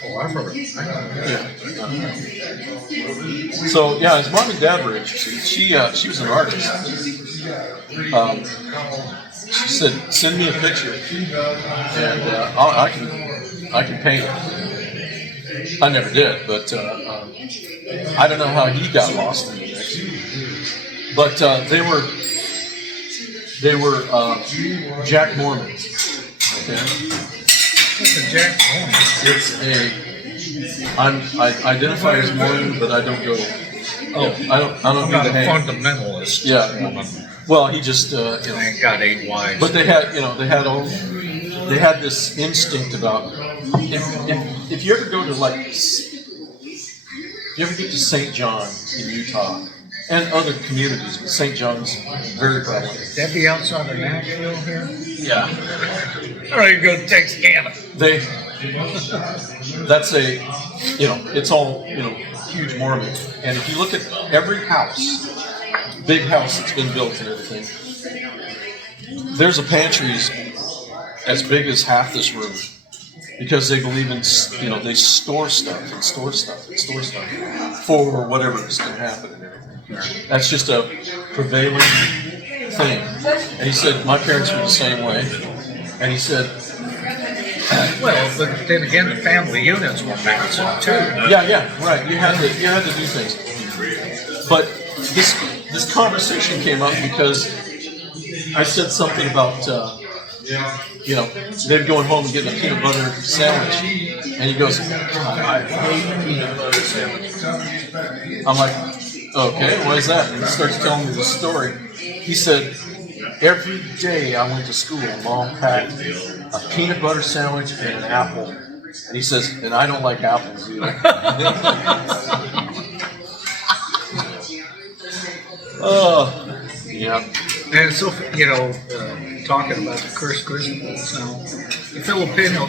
Oh, I've heard. Yeah. So yeah, his mom and dad were interested. She was an artist. She said, "Send me a picture, and I can paint it." I never did, but I don't know how he got lost in the mix. But they were Jack Mormons. Okay, What's a Jack Mormon? it's I identify as Mormon, but I don't go. Oh, I don't I'm do not the a hang. fundamentalist. Yeah. Woman. Well, he just I ain't got 8 wives. But they had this instinct about if you ever go to you ever get to St. John in Utah and other communities, but St. John's very prevalent. That be outside of Nashville here? Yeah, All right, go to Texarkana. that's it's all huge Mormon, and if you look at every house, big house that's been built and everything, there's a pantry as big as half this room because they believe in, they store stuff for whatever is going to happen and everything. That's just a prevailing thing. And he said, my parents were the same way. And he said, Well, but then again, the family units were massive too. yeah, right. You had to do things. But this conversation came up because I said something about they're going home and getting a peanut butter sandwich, and he goes, I hate peanut butter sandwiches. I'm like, okay, what is that? And he starts telling me the story. He said, every day I went to school, Mom packed a peanut butter sandwich and an apple. And he says, and I don't like apples either. Yeah. And so, talking about the cursed Christmas, the Filipino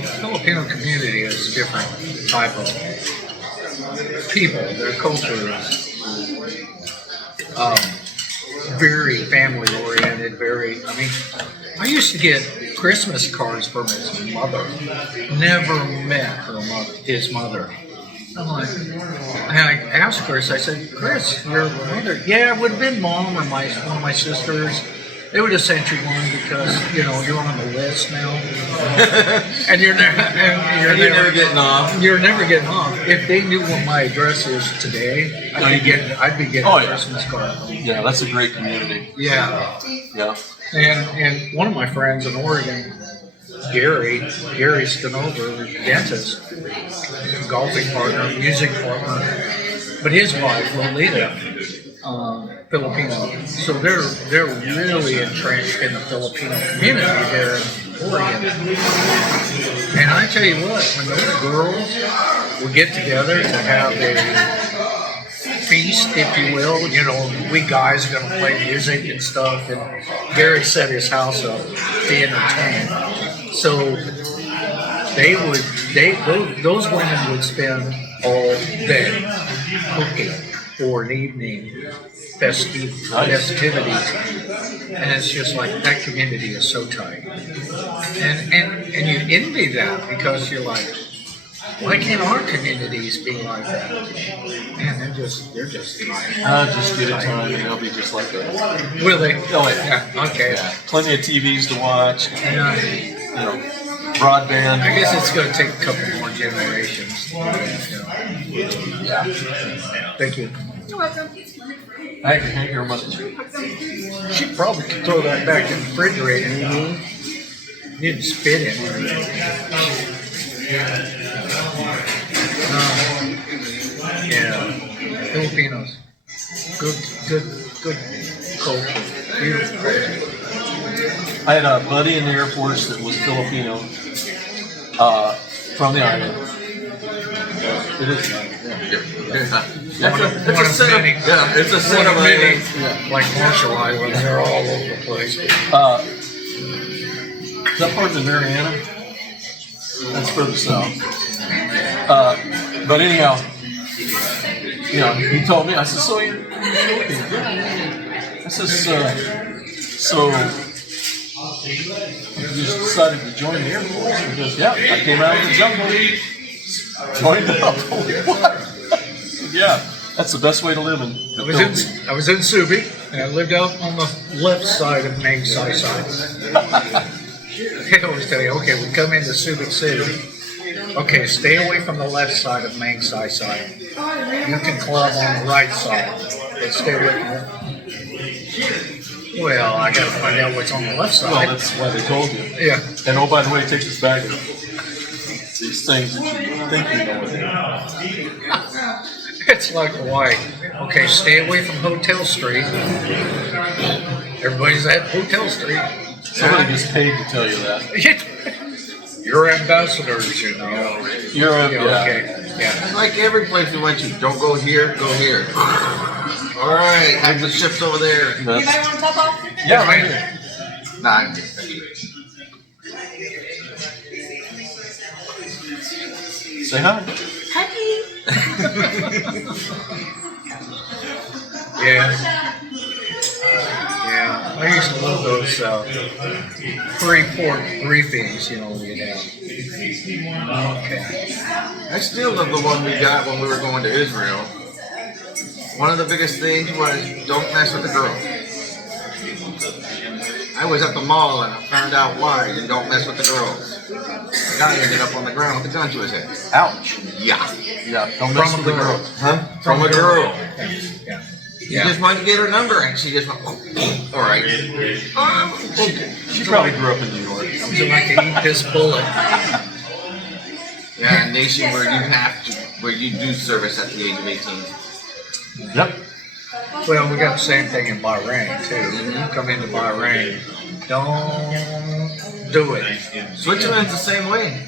community is a different type of people. Their culture is very family oriented. I used to get Christmas cards from his mother. Never met his mother. I'm like, and I asked Chris, I said, Chris, your mother? Yeah, it would have been Mom or one of my sisters. They would have sent you one because, you're on the list now. And you're never getting off. You're never getting off. If they knew what my address is today, I'd be getting a Christmas card. Yeah, that's a great community. Yeah. Yeah. And one of my friends in Oregon, Gary Scanover, dentist, golfing partner, music partner, but his wife, Lolita, Filipino. So they're really entrenched in the Filipino community there in Oregon. And I tell you what, when those girls would get together to have a feast, if you will, we guys are going to play music and stuff, and Gary set his house up to entertain. So those women would spend all day cooking for an evening festivities, and it's just like that community is so tight, and you envy that because you're like, why can't our communities be like that? Man, they're just tight. Just get a time and they'll be just like that. Will they? Oh, yeah. Yeah. Okay. Plenty of TVs to watch. Yeah. broadband. I guess it's going to take a couple more generations. Yeah. Thank you. You're welcome. Thank you very much. She probably could throw that back in the refrigerator. Didn't spit in it. Yeah. Filipinos. Good culture. Beautiful culture. I had a buddy in the Air Force that was Filipino, from the island. It is nice. It's a set of, it's a set of many, islands. like Marshall Islands, they're all over the place. Is that part of the Mariana? That's further south. But anyhow, he told me, I said, so you're Filipino? I said, so you just decided to join the Air Force? He goes, yeah, I came out of the jungle, joined up. What? Yeah, that's the best way to live in the Philippines. I was in Subic, and I lived out on the left side of Mang Sai side. They always tell you, okay, we come into Subic City. Okay, stay away from the left side of Mang Sai side. You can club on the right side, but stay away from it. Well, I got to find out what's on the left side. Well, that's why they told you. Yeah. And oh, by the way, take this bag of these things that you think you know what they are. It's like Hawaii. Okay, stay away from Hotel Street. Everybody's at Hotel Street. Somebody gets paid to tell you that. You're ambassadors, You're Okay. Yeah. It's like every place we went to. Don't go here, go here. All right, have the ships over there. Anybody want to top off? Yeah, right here. Nah, I'm just Say hi. Happy. Yeah. Yeah. I used to love those pre-port briefings, we'd have. Okay. I still love the one we got when we were going to Israel. One of the biggest things was don't mess with the girls. I was at the mall and I found out why you don't mess with the girls. The guy ended up on the ground with a gun to his head. Ouch. Yeah. Yeah, don't mess with the girl. Huh? From a girl. Yeah. He just wanted to get her number and she just went, oh, all right. She probably grew up in New York. Would you like to eat this bullet? Yeah, a nation where you do service at the age of 18. Yep. Well, we got the same thing in Bahrain, too. Come into Bahrain. Don't do it. Switzerland's the same way.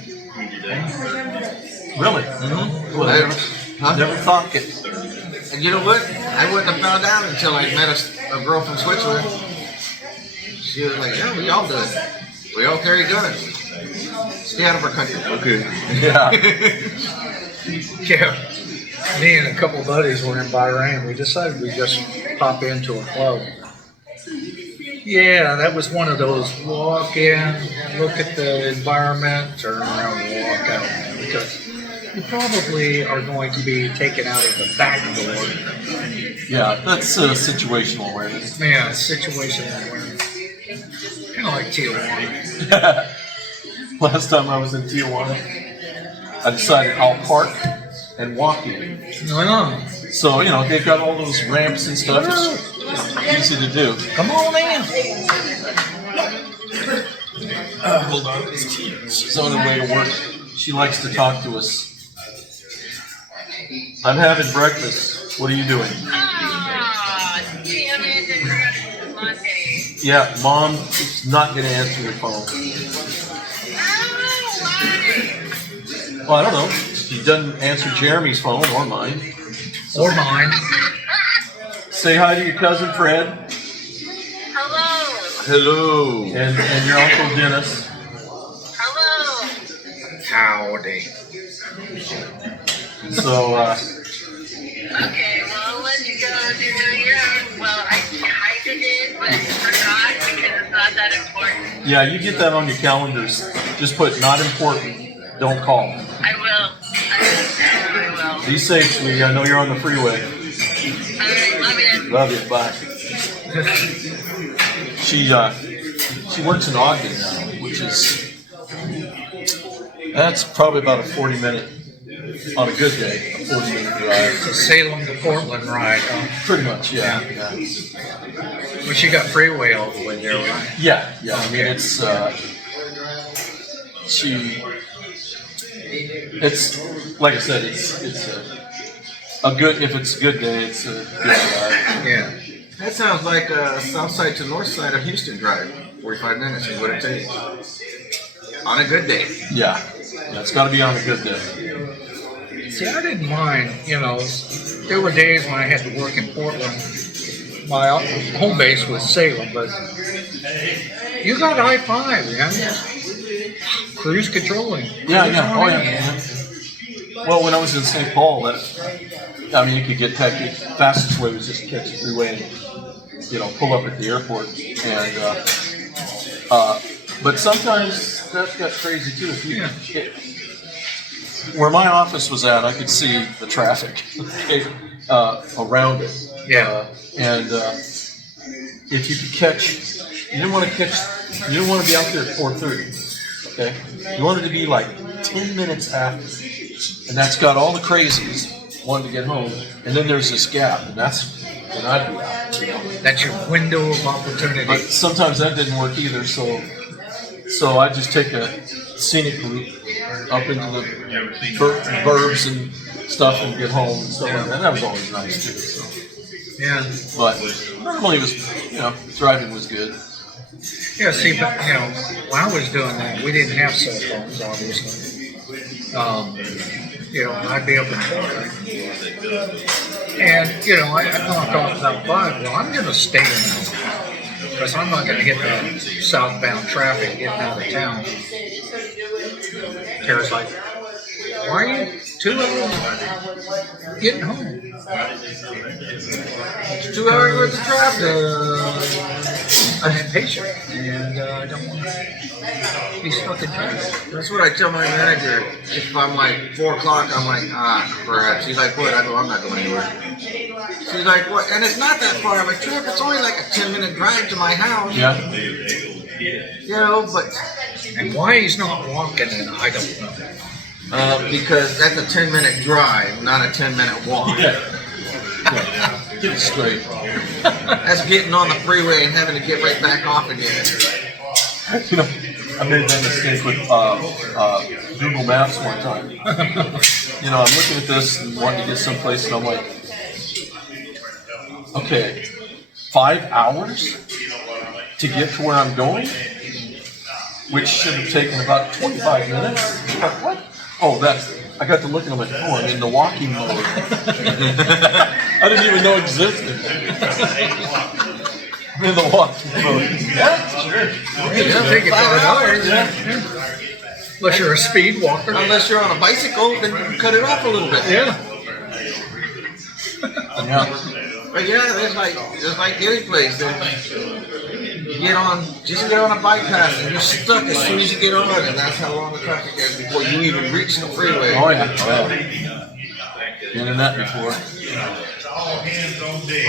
Really? Mm-hmm. Well, never thought it. And you know what? I wouldn't have found out until I met a girl from Switzerland. She was like, yeah, we all do it. We all carry guns. Stay out of our country. Okay. Yeah. Yeah. Me and a couple buddies were in Bahrain. We decided we'd just pop into a club. Yeah, that was one of those walk in, look at the environment, turn around and walk out. Because you probably are going to be taken out of the back door. Yeah, that's situational awareness. Yeah, situational awareness. Kind of like Tijuana. Last time I was in Tijuana, I decided I'll park and walk in. No. So, they've got all those ramps and stuff. It's easy to do. Come on in. Hold on. She's on her way to work. She likes to talk to us. I'm having breakfast. What are you doing? Damn it, I forgot it was Monday. Yeah, Mom is not going to answer your phone. Why? Well, I don't know. She doesn't answer Jeremy's phone or mine. Or mine. Say hi to your cousin Fred Hello. Hello. and your Uncle Dennis. Hello. Howdy. So, Okay, well, I'll let you go do your own. Well, I kind of did, but forgot because it's not that important. yeah, you get that on your calendars. Just put not important. Don't call. I will. I will. Be safe, sweetie. I know you're on the freeway. All right, love you. Love you. Bye. She works in Ogden now, which is That's probably about a 40-minute, on a good day, a 40-minute drive. The Salem to Portland ride. Pretty much, yeah. But you got freeway all the way there, right? Yeah. I mean, it's like I said, it's a good. If it's a good day, it's a good drive. Yeah. That sounds like a south side to north side of Houston drive. 45 minutes is what it takes. On a good day. Yeah, it's got to be on a good day. See, I didn't mind, there were days when I had to work in Portland. My home base was Salem, but you got I-5, man. Cruise controlling. Yeah. Oh, yeah. Well, when I was in St. Paul, you could get hectic. The fastest way was just to catch the freeway and, pull up at the airport. And, but sometimes that got crazy too. Where my office was at, I could see the traffic around it. Yeah. And if you could you didn't want to be out there at 4:30. Okay, you wanted to be like 10 minutes after, and that's got all the crazies wanting to get home. And then there's this gap, and that's when I'd be out. That's your window of opportunity. But sometimes that didn't work either, so I just take a scenic route up into the burbs and stuff and get home and stuff like that. That was always nice too. So. Yeah. But normally it was, driving was good. Yeah, see, but, when I was doing that, we didn't have cell phones, obviously. I'd be up in Portland. And, I knocked off about 5. Well, I'm going to stay now. Because I'm not going to hit the southbound traffic getting out of town. Tara's like, why are you 2 hours getting home? It's 2 hours worth of traffic. I'm impatient, and I don't want to be stuck in traffic. That's what I tell my manager. If I'm like 4 o'clock, I'm like, crap. She's like, what? I go, I'm not going anywhere. She's like, what? And it's not that far of a trip. It's only like a 10-minute drive to my house. Yeah. But. And why he's not walking, and I don't know. Because that's a 10-minute drive, not a 10-minute walk. Yeah. Get it straight. That's getting on the freeway and having to get right back off again. I made that mistake with Google Maps one time. I'm looking at this and wanting to get someplace, and I'm like, okay, 5 hours to get to where I'm going, which should have taken about 25 minutes. I'm like, what? Oh, I got to look and I'm like, I'm in the walking mode. I didn't even know it existed. I'm in the walking mode. Yeah, sure. It'll take you 5 hours. Yeah. Unless you're a speed walker. Unless you're on a bicycle, then you can cut it off a little bit. Yeah. But there's just like any place. Get on a bypass and you're stuck as soon as you get on it, and that's how long the traffic is before you even reach the freeway. Oh yeah. Been in that before.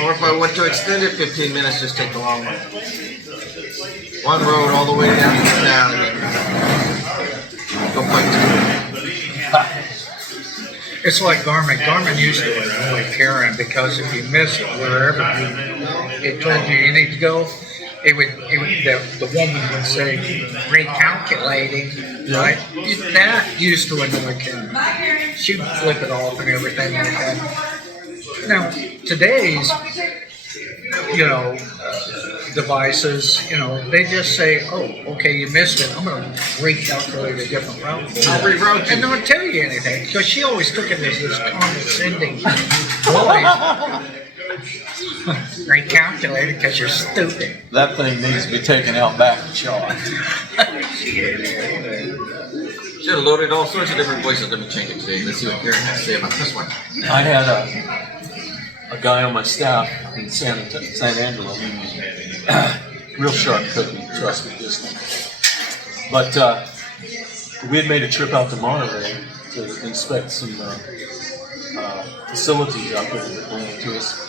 Or if I want to extend it 15 minutes, just take the long one. One road all the way down to town and then go fight It's like Garmin. Garmin used to annoy Karen because if you miss it wherever it told you need to go, the woman would say recalculating, right? That used to annoy Karen. She'd flip it off and everything like that. Now today's, devices, they just say, oh, okay, you missed it. I'm going to recalculate a different route. I'll reroute you. And not tell you anything because she always took it as this condescending voice. Recalculated because you're stupid. That thing needs to be taken out back and shot. Should have loaded all sorts of different voices. Let me change it today. Let's see what Karen has to say about this one. I had a guy on my staff in San Angelo. Real sharp cookie, trust me, this one. But we had made a trip out to Monterey to inspect some facilities out there that belong to us.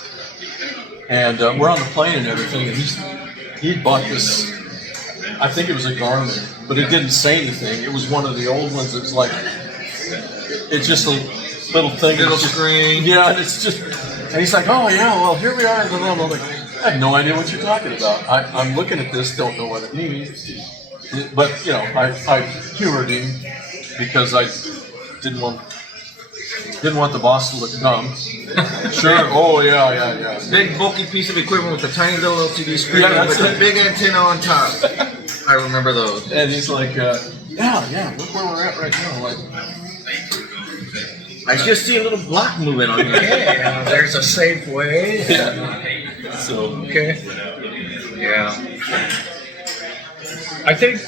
And we're on the plane and everything, and he'd bought this I think it was a Garmin, but it didn't say anything. It was one of the old ones that's like, it's just a little thing. Little It's just- screen. Yeah, and it's just, and he's like, oh yeah, well here we are. And I'm like, I have no idea what you're talking about. I'm looking at this, don't know what it means. But, you know, I humored him because I didn't want the boss to look dumb. Sure. Oh yeah. Big bulky piece of equipment with a tiny little LCD screen Yeah, that's with a it. big antenna on top. I remember those. And he's like, yeah, look where we're at right now. Like, I just see a little block moving on here. Yeah, there's a Safeway. yeah. So Okay. Yeah. I think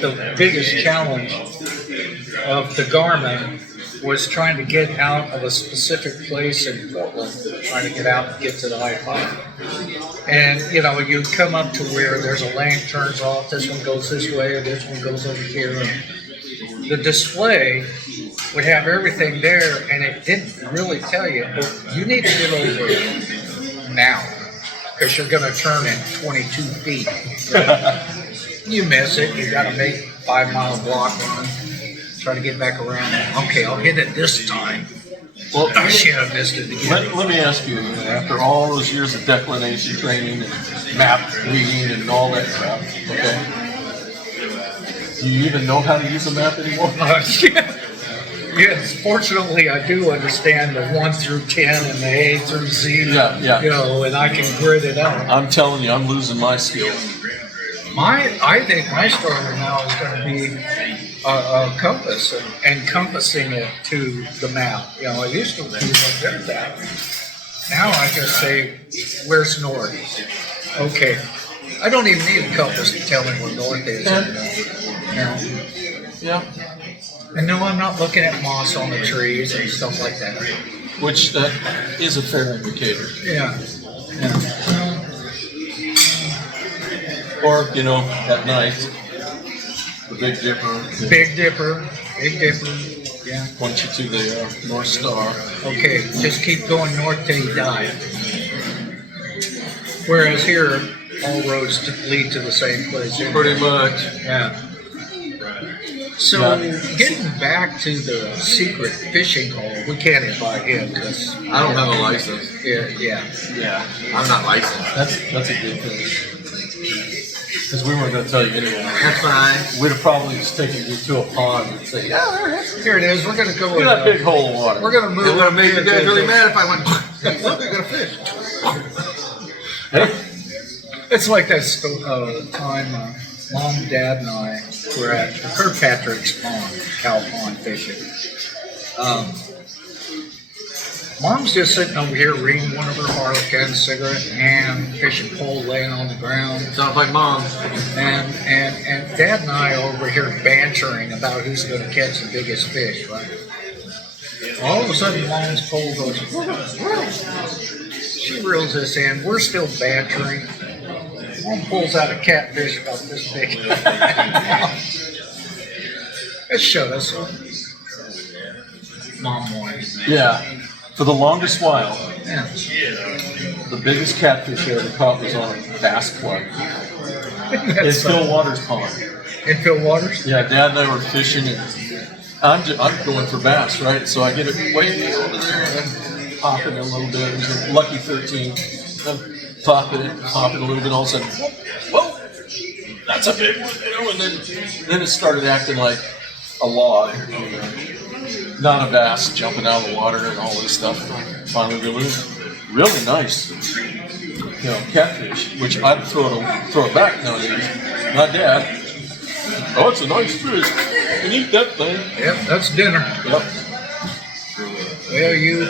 the biggest challenge of the Garmin was trying to get out of a specific place in Portland, trying to get out and get to the I-5. And, you know, you come up to where there's a lane turns off, this one goes this way, or this one goes over here. And the display would have everything there, and it didn't really tell you, well, you need to get over now, because you're going to turn in 22 feet. You miss it, you got to make 5 mile block run. Try to get back around. Okay, I'll hit it this time. well, Oh shit, I missed it again. let me ask you, after all those years of declination training and map reading and all that crap, okay? Do you even know how to use a map anymore? Yes, fortunately I do understand the 1 through 10 and the A through Z. Yeah. You know, and I can grid it out. I'm telling you, I'm losing my skills. I think my story now is going to be a compass and encompassing it to the map. You know, I used to be like, there's that. Now I just say, where's north? Okay. I don't even need a compass to tell me where north is. Yeah. And no, I'm not looking at moss on the trees and stuff like that. Which that is a fair indicator. Yeah. Or, you know, at night, the Big Dipper Big Dipper. Yeah. points you to the North Star. Okay, just keep going north till you die. Whereas here, all roads lead to the same place. Pretty much. Yeah. So, getting back to the secret fishing hole, we can't invite him because I don't have a license. Yeah. Yeah. I'm not licensed. That's a good thing. Because we weren't going to tell you anyway. That's fine. We'd have probably just taken you to a pond and say, yeah, there it is. Here it is. We're gonna go. Look at that big hole of water. We're gonna move. It would have made up the dad here really to- mad if I went, look, I got a fish. It's like that time Mom, Dad, and I were at Kirkpatrick's pond, cow pond fishing. Mom's just sitting over here reading one of her Harlequin, cigarette in hand, fishing pole laying on the ground. Sounds like mom. And Dad and I are over here bantering about who's going to catch the biggest fish, right? All of a sudden, Mom's pole goes, she reels this in. We're still bantering. Mom pulls out a catfish about this big. It showed us. Mom won. Yeah. For the longest while, Yeah. the biggest catfish I ever caught was on a bass plug. In Phil Waters' pond. In Phil Waters? Yeah, Dad and I were fishing, and I'm going for bass, right? So I get it way over there, and I'm popping it a little bit. It was a lucky 13. I'm popping it a little bit. All of a sudden, whoa, that's a big one, you know. And then it started acting like a log, not a bass, jumping out of the water and all this stuff. Finally released. Really nice, you know, catfish, which I'd throw it back nowadays. Not Dad. Oh, it's a nice fish. You can eat that thing. Yep, that's dinner. Yep. Well, you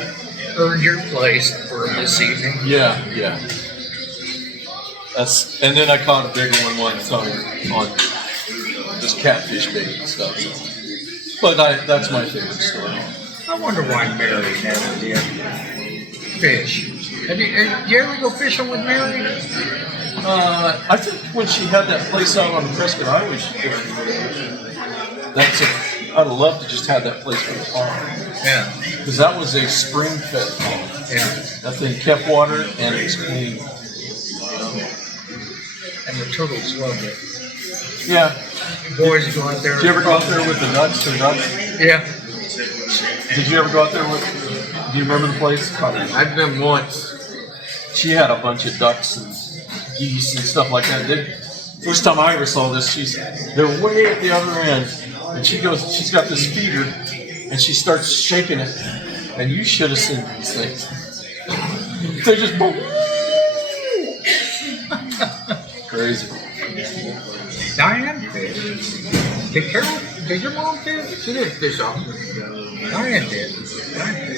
earned your place for this evening. Yeah. And then I caught a big one time on this catfish bait and stuff. So. But that's my favorite story. I wonder why Mary never did fish. Have you ever go fishing with Mary? I think when she had that place out on the Prescott Highway, I'd have loved to just have that place for the pond. Yeah. Because that was a spring-fed pond. Yeah. That thing kept water and it was clean. And the turtles loved it. Yeah. Boys go out there. Did you ever go out there with the ducks or ducks? Yeah. Did you ever go out there with? Do you remember the place? I've been once. She had a bunch of ducks and geese and stuff like that. First time I ever saw this, they're way at the other end, and she's got this feeder, and she starts shaking it, and you should have seen these things. They just boom. Crazy. Diane fished. Did your mom fish? She didn't fish off. Diane did.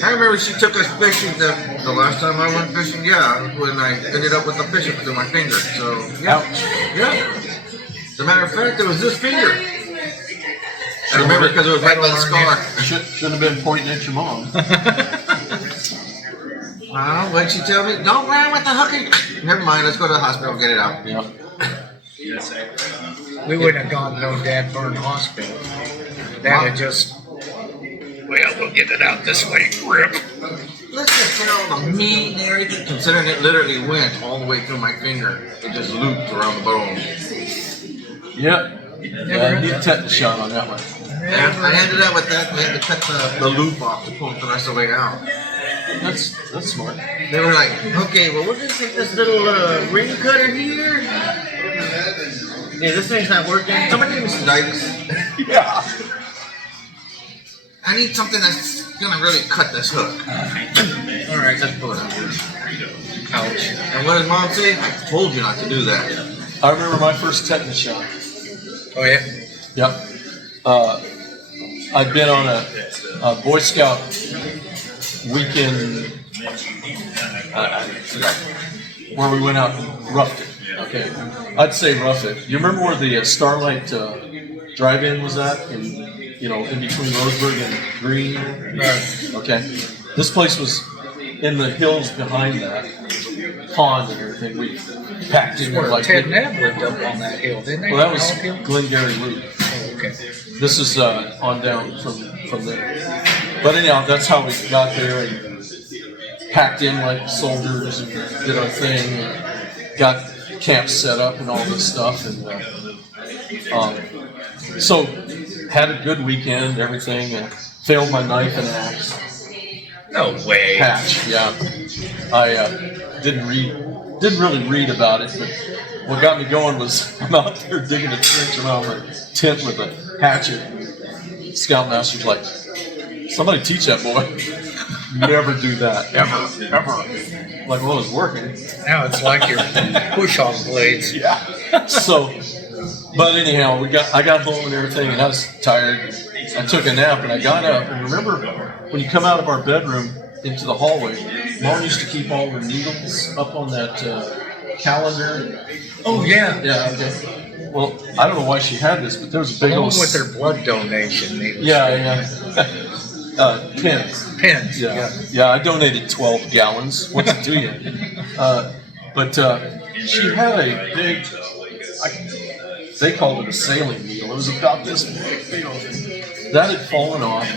I remember she took us fishing the last time I went fishing, when I ended up with a fish through my finger. So, Ouch. yeah. As a matter of fact, it was this finger. I remember because it was right by the scar. Shouldn't have been pointing at your mom. What'd she tell me? Don't run with the hooky. Never mind, let's go to the hospital and get it out. Yeah. We wouldn't have gone to no dad burn hospital. That had just, we'll get it out this way, rip. Let's just tell the meat and everything, considering it literally went all the way through my finger. It just looped around the bone. Yep. Yeah, I need a tetanus shot on that one. And I ended up with that. We had to cut the loop off to pull it the rest of the way out. That's smart. They were like, okay, well, we're going to take this little ring cutter here. Yeah, this thing's not working. Somebody give me some dikes. Yeah. I need something that's going to really cut this hook. All right, let's pull it out. Ouch. And what did Mom say? I told you not to do that. I remember my first tetanus shot. Oh, yeah? Yep. I'd been on a Boy Scout weekend where we went out and roughed it. Okay. I'd say rough it. You remember where the Starlight Drive-In was at? In between Roseburg and Green? Okay. This place was in the hills behind that pond and everything. We packed in there like Ted Nebb lived up on that hill, didn't they? well, that was Glengarry Loop. Oh, okay. This is on down from there. But anyhow, that's how we got there and packed in like soldiers and did our thing. And got camp set up and all this stuff. And so had a good weekend, everything. And failed my knife and axe. No way. Hatch, yeah. I didn't really read about it, but what got me going was I'm out there digging a trench around my tent with a hatchet. Scoutmaster's like, somebody teach that boy. Never do that. Ever. Like, well, it was working. Now it's like your push-off blades. Yeah. So, but anyhow, I got home and everything, and I was tired. I took a nap, and I got up. And remember, when you come out of our bedroom into the hallway, Mom used to keep all her needles up on that calendar. Oh, yeah. Yeah, okay. Well, I don't know why she had this, but there was a big Along old... with their blood donation. Yeah. Pins. Pins. Yeah, I donated 12 gallons. What's it do you? But she had a big... they called it a sailing needle. It was about this big. That had fallen off,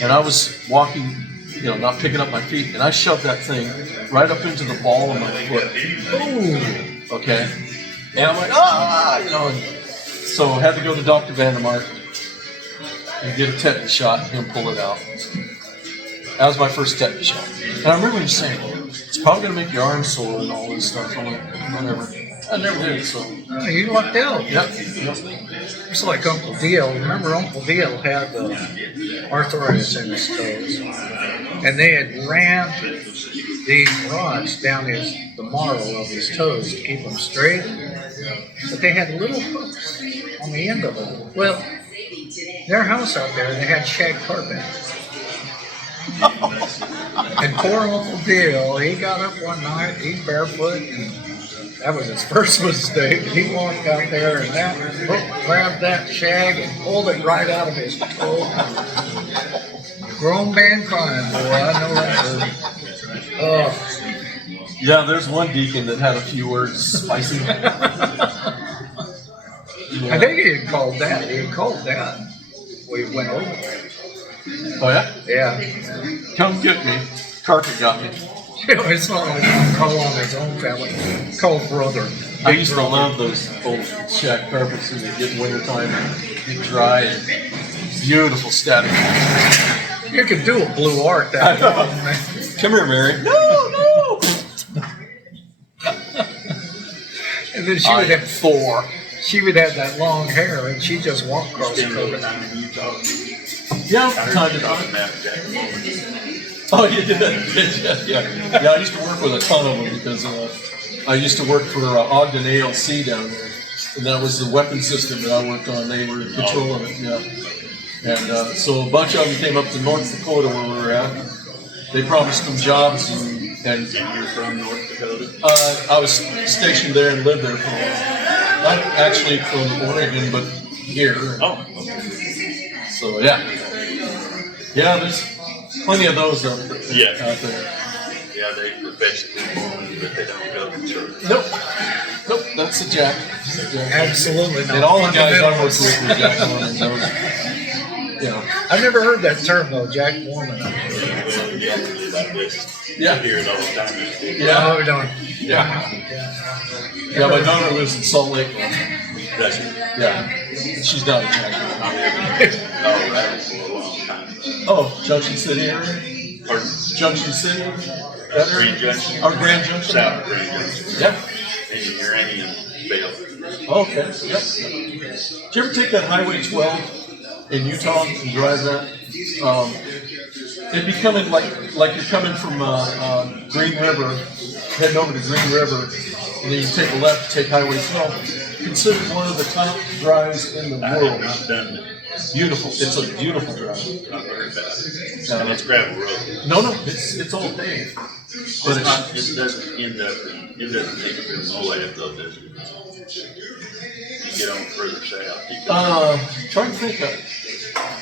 and I was walking, not picking up my feet, and I shoved that thing right up into the ball of my foot. Ooh. Okay. And I'm like, and so I had to go to Dr. Vandermark and get a tetanus shot and him pull it out. That was my first tetanus shot. And I remember him saying, it's probably going to make your arm sore and all this stuff. I'm like, whatever. I never did, so. Oh, you lucked out. Yep. It's like Uncle Dio. Remember Uncle Dio had arthritis in his toes. And they had ran these rods down the marrow of his toes to keep them straight. But they had little hooks on the end of them. Well, their house out there, they had shag carpet. And poor Uncle Dio, he got up one night, he barefoot, and that was his first mistake. He walked out there and that hook grabbed that shag and pulled it right out of his toe. Grown man crying, boy, I know that hurt. Oh. Yeah, there's one deacon that had a few words spicy. I think he had called that. He had called that. We went over there. Oh, yeah? Yeah. Come get me. Carpet got me. You know, it's not like you call on his own family. Call brother. I used to love those old shack carpets when they get in wintertime and get dry and beautiful static. You could do a blue art that long, man. Come here, Mary. No. And then she would have She would have that long hair, and she just walked across the coconut. Yeah, time to time. Oh, you did that? Yeah. I used to work with a ton of them because I used to work for Ogden ALC down there, and that was the weapon system that I worked on. They were controlling it, yeah. And so a bunch of them came up to North Dakota where we were at. They promised them jobs, and You're from North Dakota? I was stationed there and lived there for a while. Not actually from Oregon, but here. Oh, So yeah, there's plenty of those out there. yeah, they profess to be Mormon, but they don't go to church. Nope, that's a Jack. Absolutely not. And all the guys I worked with were Jack Mormons. I've never heard that term though, Jack Mormon. Well, yeah, like this. Yeah. I hear it all the time. Yeah. No, we don't. Yeah, my daughter lives in Salt Lake. Does it? Yeah, she's not a Jack Mormon. Oh, that was for a long time. Oh, Junction City area? Pardon? Junction City? That area? Grand Junction? Or Grand Junction? South Grand Junction. Yeah. And Uranium Belt. Okay, yep. Did you ever take that Highway 12 in Utah and drive that? It'd be coming like you're coming from Green River, heading over to Green River, and then you take a left, take Highway 12. Considered one of the top drives in the I have world. not done that. Beautiful. It's a beautiful drive. Not heard about it. And it's gravel road. No, it's all paved. But It doesn't end up in Moab though, does it? You get on further south. trying to think of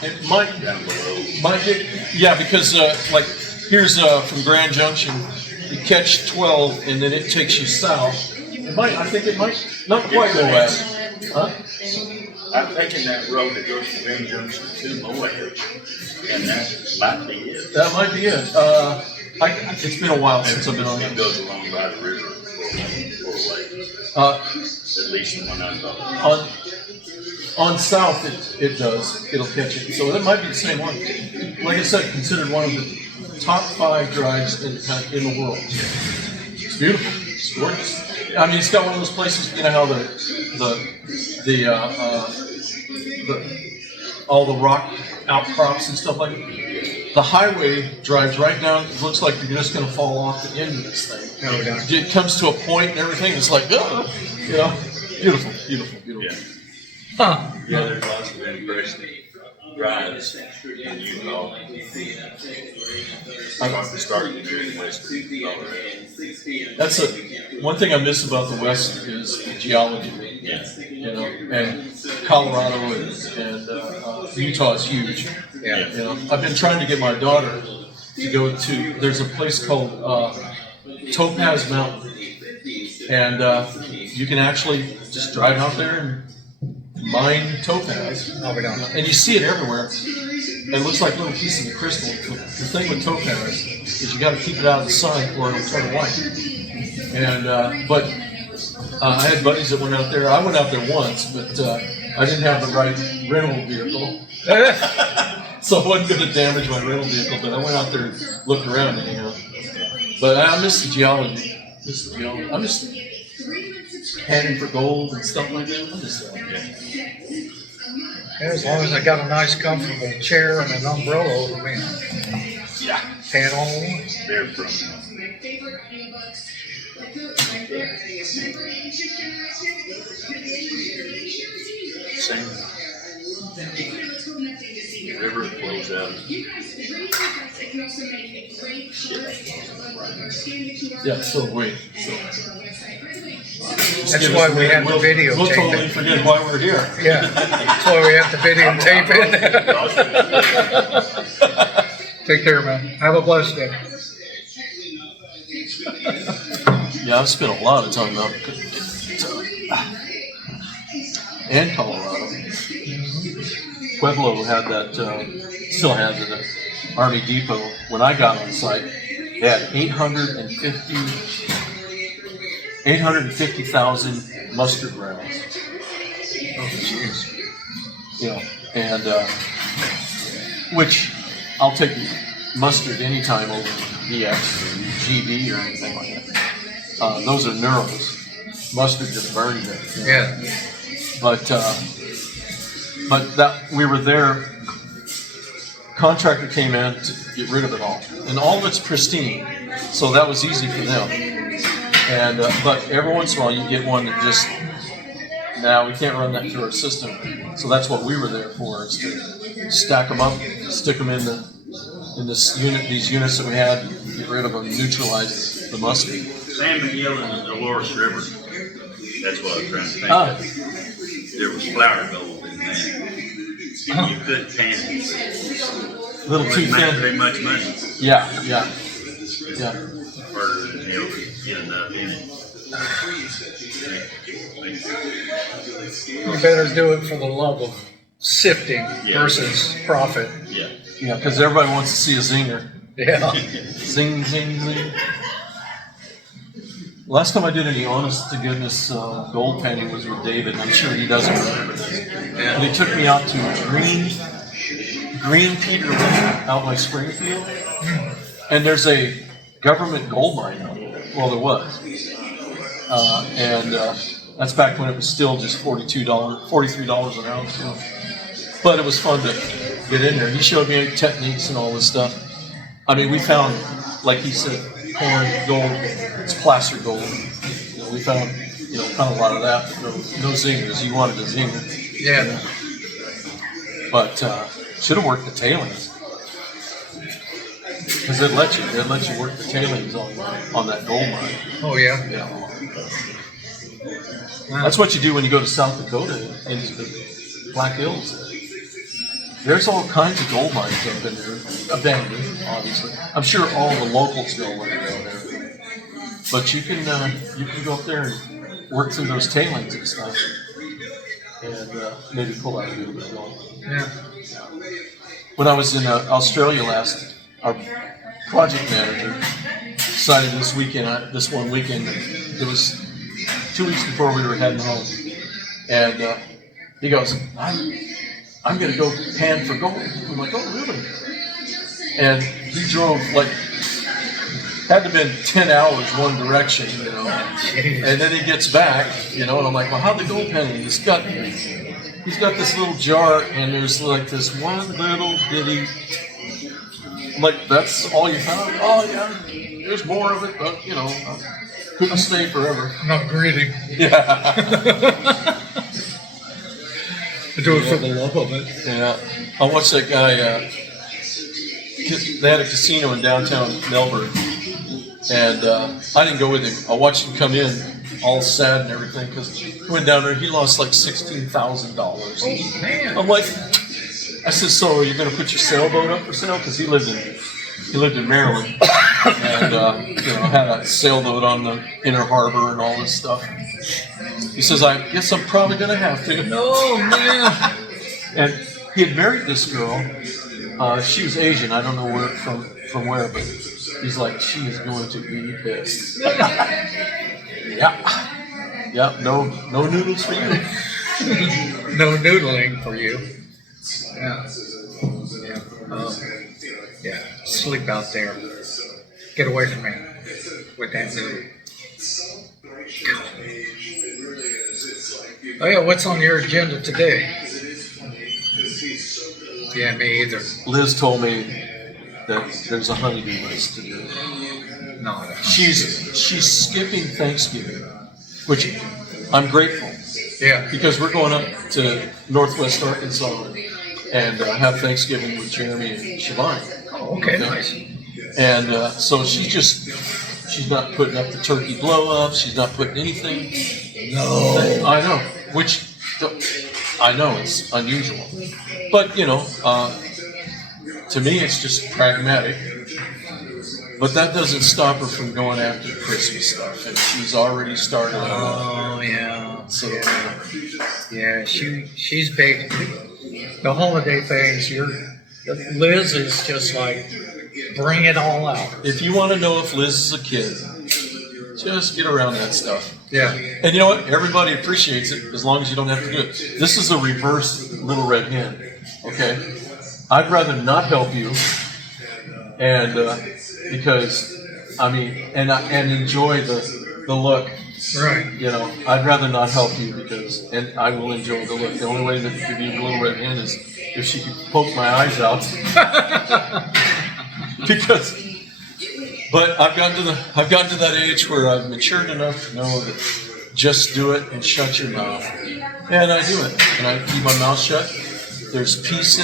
it might Down below. get, yeah, because like here's from Grand Junction, you catch 12 and then it takes you south. I think it might not quite go west. Huh? I'm taking that road that goes from Grand Junction to Moab, and that might be it. That might be it. It's been a while since I've been on It it. goes along by the river for a lake. At least the one I thought. On south, it does. It'll catch it. So that might be the same one. Like I said, considered one of the top 5 drives in the world. It's beautiful. It's gorgeous. I mean, it's got one of those places. You know how all the rock outcrops and stuff like that. The highway drives right down. It looks like you're just going to fall off the end of this thing. It comes to a point and everything. It's like, beautiful. Yeah. Huh. Yeah, there's lots of impressive drives in Utah. I'm going to start in western Colorado. That's one thing I miss about the West is the geology. Yeah. And Colorado and Utah is huge. Yeah. I've been trying to get my daughter to go to. There's a place called Topaz Mountain, and you can actually just drive out there and mine topaz. No, we don't. And you see it everywhere. It looks like little pieces of crystal. The thing with topaz is you got to keep it out of the sun or it'll turn white. And but I had buddies that went out there. I went out there once, but I didn't have the right rental vehicle, so I wasn't going to damage my rental vehicle. But I went out there and looked around anyhow. But I miss the geology. I'm just panning for gold and stuff like that. I miss that. As long as I got a nice, comfortable chair and an umbrella over me. Yeah. Pan all one. They're from same. The river flows out. Yeah, so wait. That's why we have the video We'll tape totally it. forget why we're here. Yeah, that's why we have to videotape it. Take care, man. Have a blessed day. Yeah, I've spent a lot of time out and Colorado. Pueblo had that, still has it, at Army Depot. When I got on site, They had 850,000 mustard rounds. Oh, jeez. You know, and which I'll take mustard anytime over DX or GB or anything like that. Those are neuros. Mustard just burns it. You know? Yeah. But that we were there. Contractor came in to get rid of it all, and all of it's pristine, so that was easy for them. And but every once in a while you get one that just we can't run that through our system. So that's what we were there for, is to stack them up, stick them in this unit, these units that we had, get rid of them, neutralize the mustard. Sam McGill and the Dolores River. That's what I was trying to think Ah. of. There was flour gold in that. And you couldn't pan it. Little too Wouldn't make thin. very much money Yeah. for, get enough in it. You better do it for the love of sifting versus profit. Yeah. Yeah, because everybody wants to see a zinger. Yeah. Zing, zing, zing. Last time I did any honest to goodness gold panning was with David. I'm sure he doesn't remember this. And he took me out to Green Peter Lake out by Springfield. And there's a government gold mine out there. Well, there was. And that's back when it was still just $43 an ounce. You know. But it was fun to get in there. He showed me techniques and all this stuff. I mean, we found, like he said, corn, gold, it's placer gold. You know, we found, kind of a lot of that, but no zingers. You wanted a zinger. Yeah. But should have worked the tailings. Because they'd let you work the tailings on that gold mine. Oh, yeah. Yeah. That's what you do when you go to South Dakota into the Black Hills. There's all kinds of gold mines up in there, abandoned, obviously. I'm sure all the locals know when they go there. But you can go up there and work through those tailings and stuff, and maybe pull out a little bit of gold. Yeah. When I was in Australia last, our project manager decided this one weekend, it was 2 weeks before we were heading home, and he goes, I'm going to go pan for gold. I'm like, oh, really? And he drove had to have been 10 hours one direction, And then he gets back, and I'm like, well, how'd the gold panning? He's got this little jar, and there's like this one little bitty. I'm like, that's all you found? Oh, yeah. There's more of it, but, I couldn't stay forever. Not greedy. Yeah. Do it for the love of it. Yeah. I watched that guy, they had a casino in downtown Melbourne, and I didn't go with him. I watched him come in all sad and everything, because he went down there, he lost like $16,000. Oh, man. I'm like, I said, so are you going to put your sailboat up for sale? Because he lived in Maryland, and had a sailboat on the inner harbor and all this stuff. He says, I guess I'm probably going to have to. Oh, man. And he had married this girl. She was Asian. I don't know from where, but he's like, she is going to be pissed. Yeah. No noodles for you. No noodling for you. Yeah. Yeah. Sleep out there. Get away from me with that noodle. Oh, yeah. What's on your agenda today? Yeah, me either. Liz told me that there's a honeydew list to do. No. She's skipping Thanksgiving, which I'm grateful, Yeah. because we're going up to Northwest Arkansas and have Thanksgiving with Jeremy and Shivani. Oh, okay. Nice. And so she's not putting up the turkey blow up. She's not putting anything. No. I know, which I know it's unusual, but to me it's just pragmatic. But that doesn't stop her from going after Christmas stuff, and she's already started on Oh, yeah. So Yeah, she's big. The holiday things, Liz is just like Bring it all out. If you want to know if Liz is a kid, just get around that stuff. Yeah. And you know what? Everybody appreciates it as long as you don't have to do it. This is a reverse Little Red Hen. Okay? I'd rather not help you, and because and enjoy the look. Right. You know, I'd rather not help you and I will enjoy the look. The only way to give you a Little Red Hen is if she could poke my eyes out. But I've gotten to that age where I've matured enough to know that just do it and shut your mouth. And I do it. And I keep my mouth shut. There's peace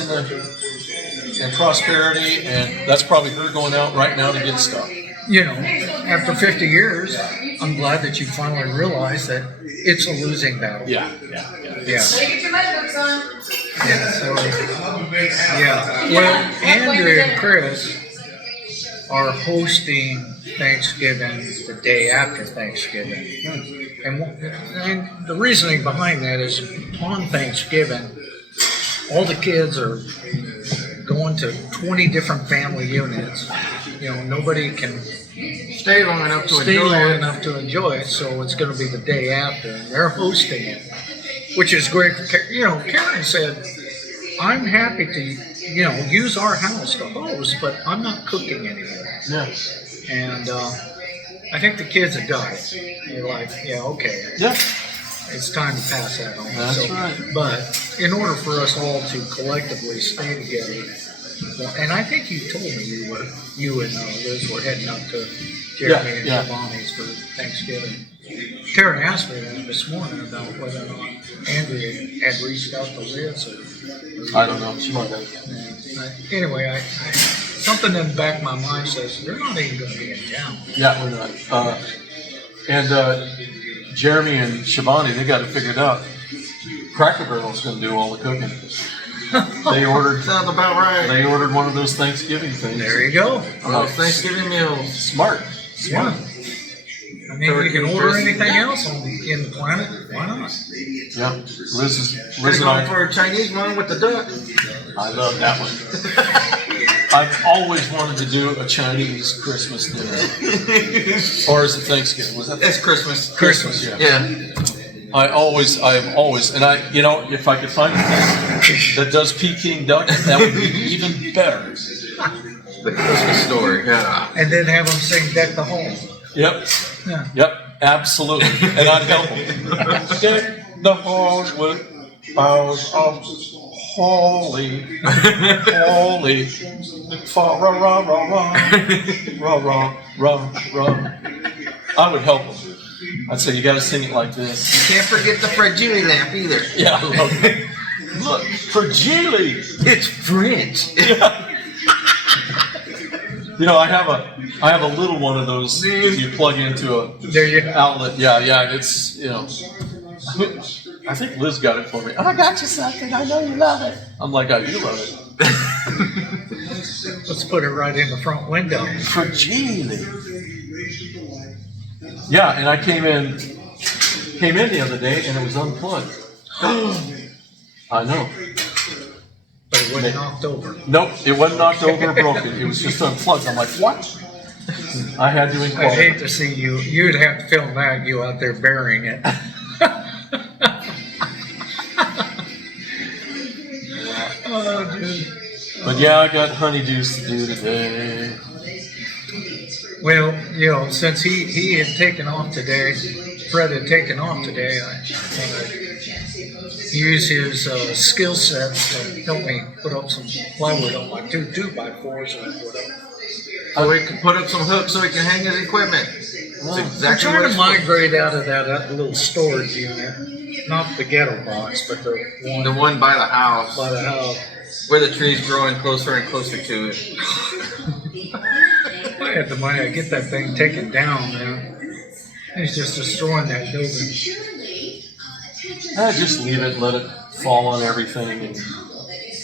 and prosperity, and that's probably her going out right now to get stuff. You know, after 50 years, I'm glad that you finally realized that it's a losing battle. Yeah. Yeah. Get your notebooks on. Yeah. So, yeah. Well, Andrea and Chris are hosting Thanksgiving the day after Thanksgiving. And the reasoning behind that is on Thanksgiving, all the kids are going to 20 different family units. You know, nobody can Stay long enough to enjoy it, so it's going to be the day after, and they're hosting it, which is great. You know, Karen said, I'm happy to, use our house to host, but I'm not cooking anymore. Yeah. And I think the kids have got it. They're like, yeah, okay. Yeah. It's time to pass that on. That's right. But in order for us all to collectively stay together, and I think you told me you and Liz were heading up to Jeremy and Giovanni's for Thanksgiving. Karen asked me that this morning about whether or not Andrea had reached out to Liz. I don't know. She might have. Anyway, I something in the back of my mind says they're not even going to be in town. Yeah, we're not. And Jeremy and Shivani, they got it figured out. Cracker Barrel's going to do all the cooking. They ordered. Sounds about right. They ordered one of those Thanksgiving things. There you go. Those Thanksgiving meals. Smart. Yeah. I mean, you can order anything else in the planet. Why not? Yeah. Liz We're and going I. for a Chinese one with the duck. I love that one. I've always wanted to do a Chinese Christmas dinner. Or is it Thanksgiving? Was that? It's Christmas. Christmas, yeah. Yeah. I have always, and if I could find a place that does Peking duck, that would be even better. The Christmas story. Yeah. And then have them sing "Deck the Hall." Yep. Yeah. Yep. Absolutely. And I'd help them. Deck the halls with boughs of holly, holly, fa ra ra ra ra ra ra ra. I would help them. I'd say you got to sing it like this. You can't forget the fragile lamp either. Yeah. Okay. Look, fragile. It's French. Yeah. I have a little one of those you plug into a outlet. Yeah. It's I think Liz got it for me. I got you something. I know you love it. I'm like, I do love it. Let's put it right in the front window. Fragile. Yeah, and I came in the other day and it was unplugged. I know. But it wasn't knocked over. Nope, it wasn't knocked over or broken. It was just unplugged. I'm like, what? I had to inquire. I'd hate to see you. You'd have to film that, you out there burying it. Oh, dude. But yeah, I got honeydews to do today. Well, since he had taken off today, Fred had taken off today, I use his skill sets to help me put up some plywood on my 2 2x4s that I put up. So we can put up some hooks so we can hang his equipment. That's exactly I'm what trying to it's for. migrate out of that little storage unit. Not the ghetto box, but the one by the house. by the house. Where the tree's growing closer and closer to it. If I had the money, I'd get that thing taken down, man. He's just destroying that building. Just leave it, let it fall on everything. And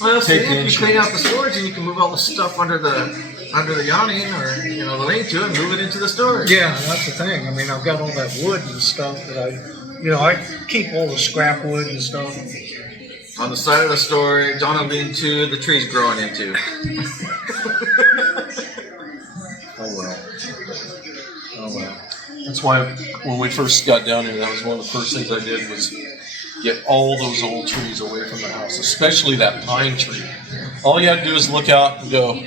Well, see, Take the if you insurance. clean out the storage and you can move all the stuff under the awning or the lean-to and move it into the storage. Yeah, that's the thing. I mean, I've got all that wood and stuff that I keep all the scrap wood and stuff. On the side of the storage, on a lean-to, the tree's growing into. why when we first got down here, that was one of the first things I did was get all those old trees away from the house, especially that pine tree. All you have to do is look out and go,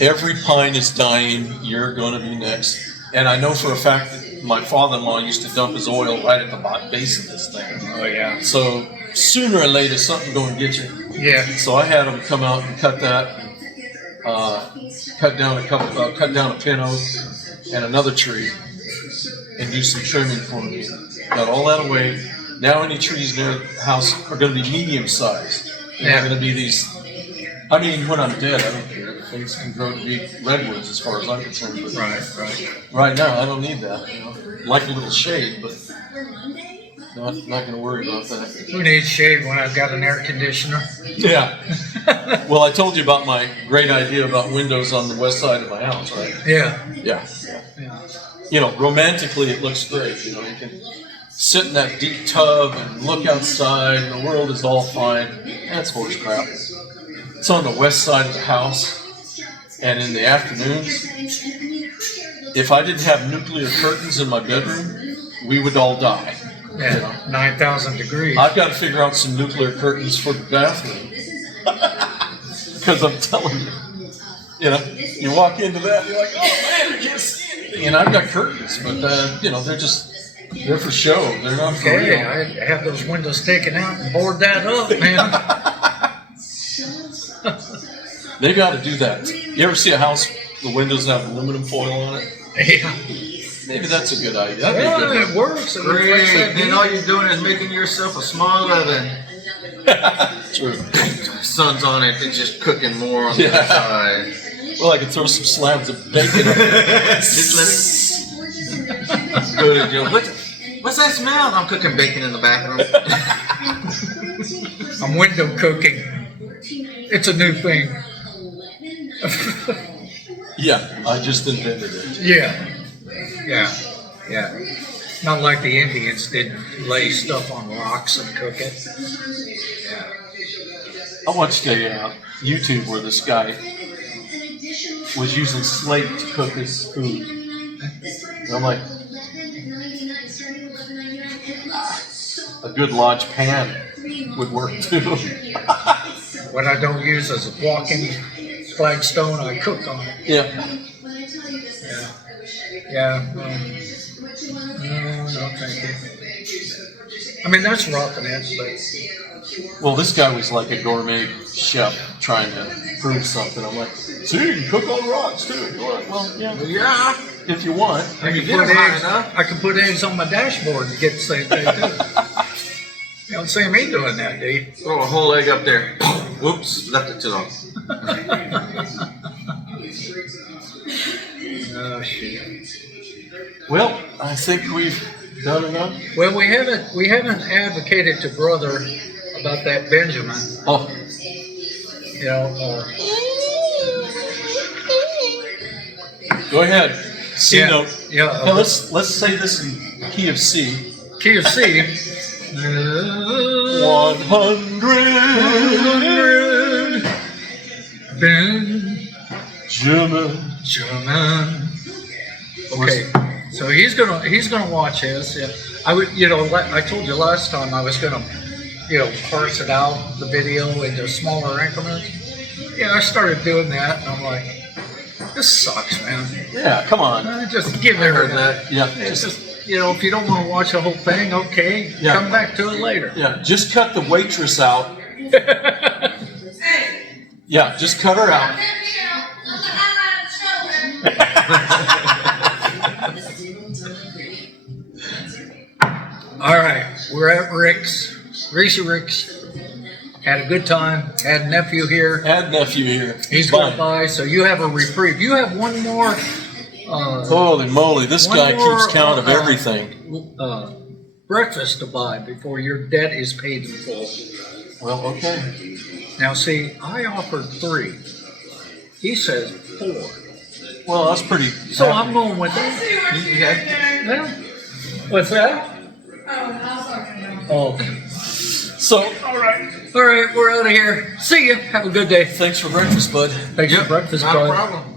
every pine is dying, you're going to be next. And I know for a fact that my father-in-law used to dump his oil right at the base of this thing. Oh yeah. So sooner or later, something going to get you. Yeah. So I had him come out and cut that, cut down a pin oak and another tree, and do some trimming for me. Got all that away. Now any trees near the house are going to be medium sized. They're not going to be these. I mean, when I'm dead, I don't care. Things can grow to be redwoods as far as I'm concerned. But right now, I don't need that. You know, like a little shade, but not going to worry about that. Who needs shade when I've got an air conditioner? Yeah. Well, I told you about my great idea about windows on the west side of my house, right? Yeah. Yeah. You know, romantically, it looks great. You know, you can sit in that deep tub and look outside, and the world is all fine. That's horse crap. It's on the west side of the house, and in the afternoons, if I didn't have nuclear curtains in my bedroom, we would all die. Yeah, You know? 9,000 degrees. I've got to figure out some nuclear curtains for the bathroom. Because I'm telling you know, you walk into that, you're like, oh man, I can't see anything. And I've got curtains, but you know, they're for show. They're not for Okay, real. I have those windows taken out and board that up, man. They got to do that. You ever see a house, the windows have aluminum foil on it? Yeah. Maybe that's a good idea. That'd be a good Well, one. it works. It Great. reflects that Then heat. all you're doing is making yourself a small oven. True. Sun's on it, it's just cooking more on the Yeah. other side. Well, I could throw some slabs of bacon on it. Just good, Joe. What's that smell? I'm cooking bacon in the bathroom. I'm window cooking. It's a new thing. Yeah, I just invented it. Yeah. Not like the Indians did lay stuff on rocks and cook it. I watched a YouTube where this guy was using slate to cook his food. And I'm like, a good lodge pan would work too. What I don't use is a walking flagstone I cook on. Yeah. Yeah. No, thank you. I mean, that's roughing it, but Well, this guy was like a gourmet chef trying to prove something. I'm like, see, you can cook on rocks too. You're like, well, yeah, Yeah. if you want. I can get put them high eggs. enough. I can put eggs on my dashboard and get the same thing too. You don't see me doing that, do you? Throw a whole egg up there. Whoops, left it too long. Oh shit. Well, I think we've done enough. Well, we haven't advocated to brother about that Benjamin. Oh, You know, go ahead. C yeah, note. yeah. Now let's say this in key of C. KFC. 100 Benjamin. Okay, so he's gonna watch this. Yeah. I told you last time I was gonna, parse it out the video into smaller increments. Yeah, I started doing that, and I'm like, this sucks, man. Yeah, come on. Just give everything. Yeah, It's just, if you don't want to watch the whole thing, okay, Yeah. come back to it later. yeah. Just cut the waitress out. Yeah, just cut her out. All right, we're at Rick's, Greasy Rick's. Had a good time. Had Nephew here. Add nephew here. He's going by, so you have a reprieve. You have one more. Holy moly, this One guy more, keeps count of everything. Breakfast to buy before your debt is paid in full. Well, okay. Now, see, I offered 3. He says 4. Well, that's pretty. So I'm going with that. Yeah. What's that? Oh. So, all right. All right, we're out of here. See ya. Have a good day. Thanks for breakfast, bud. Thanks for breakfast, Not bud. a problem.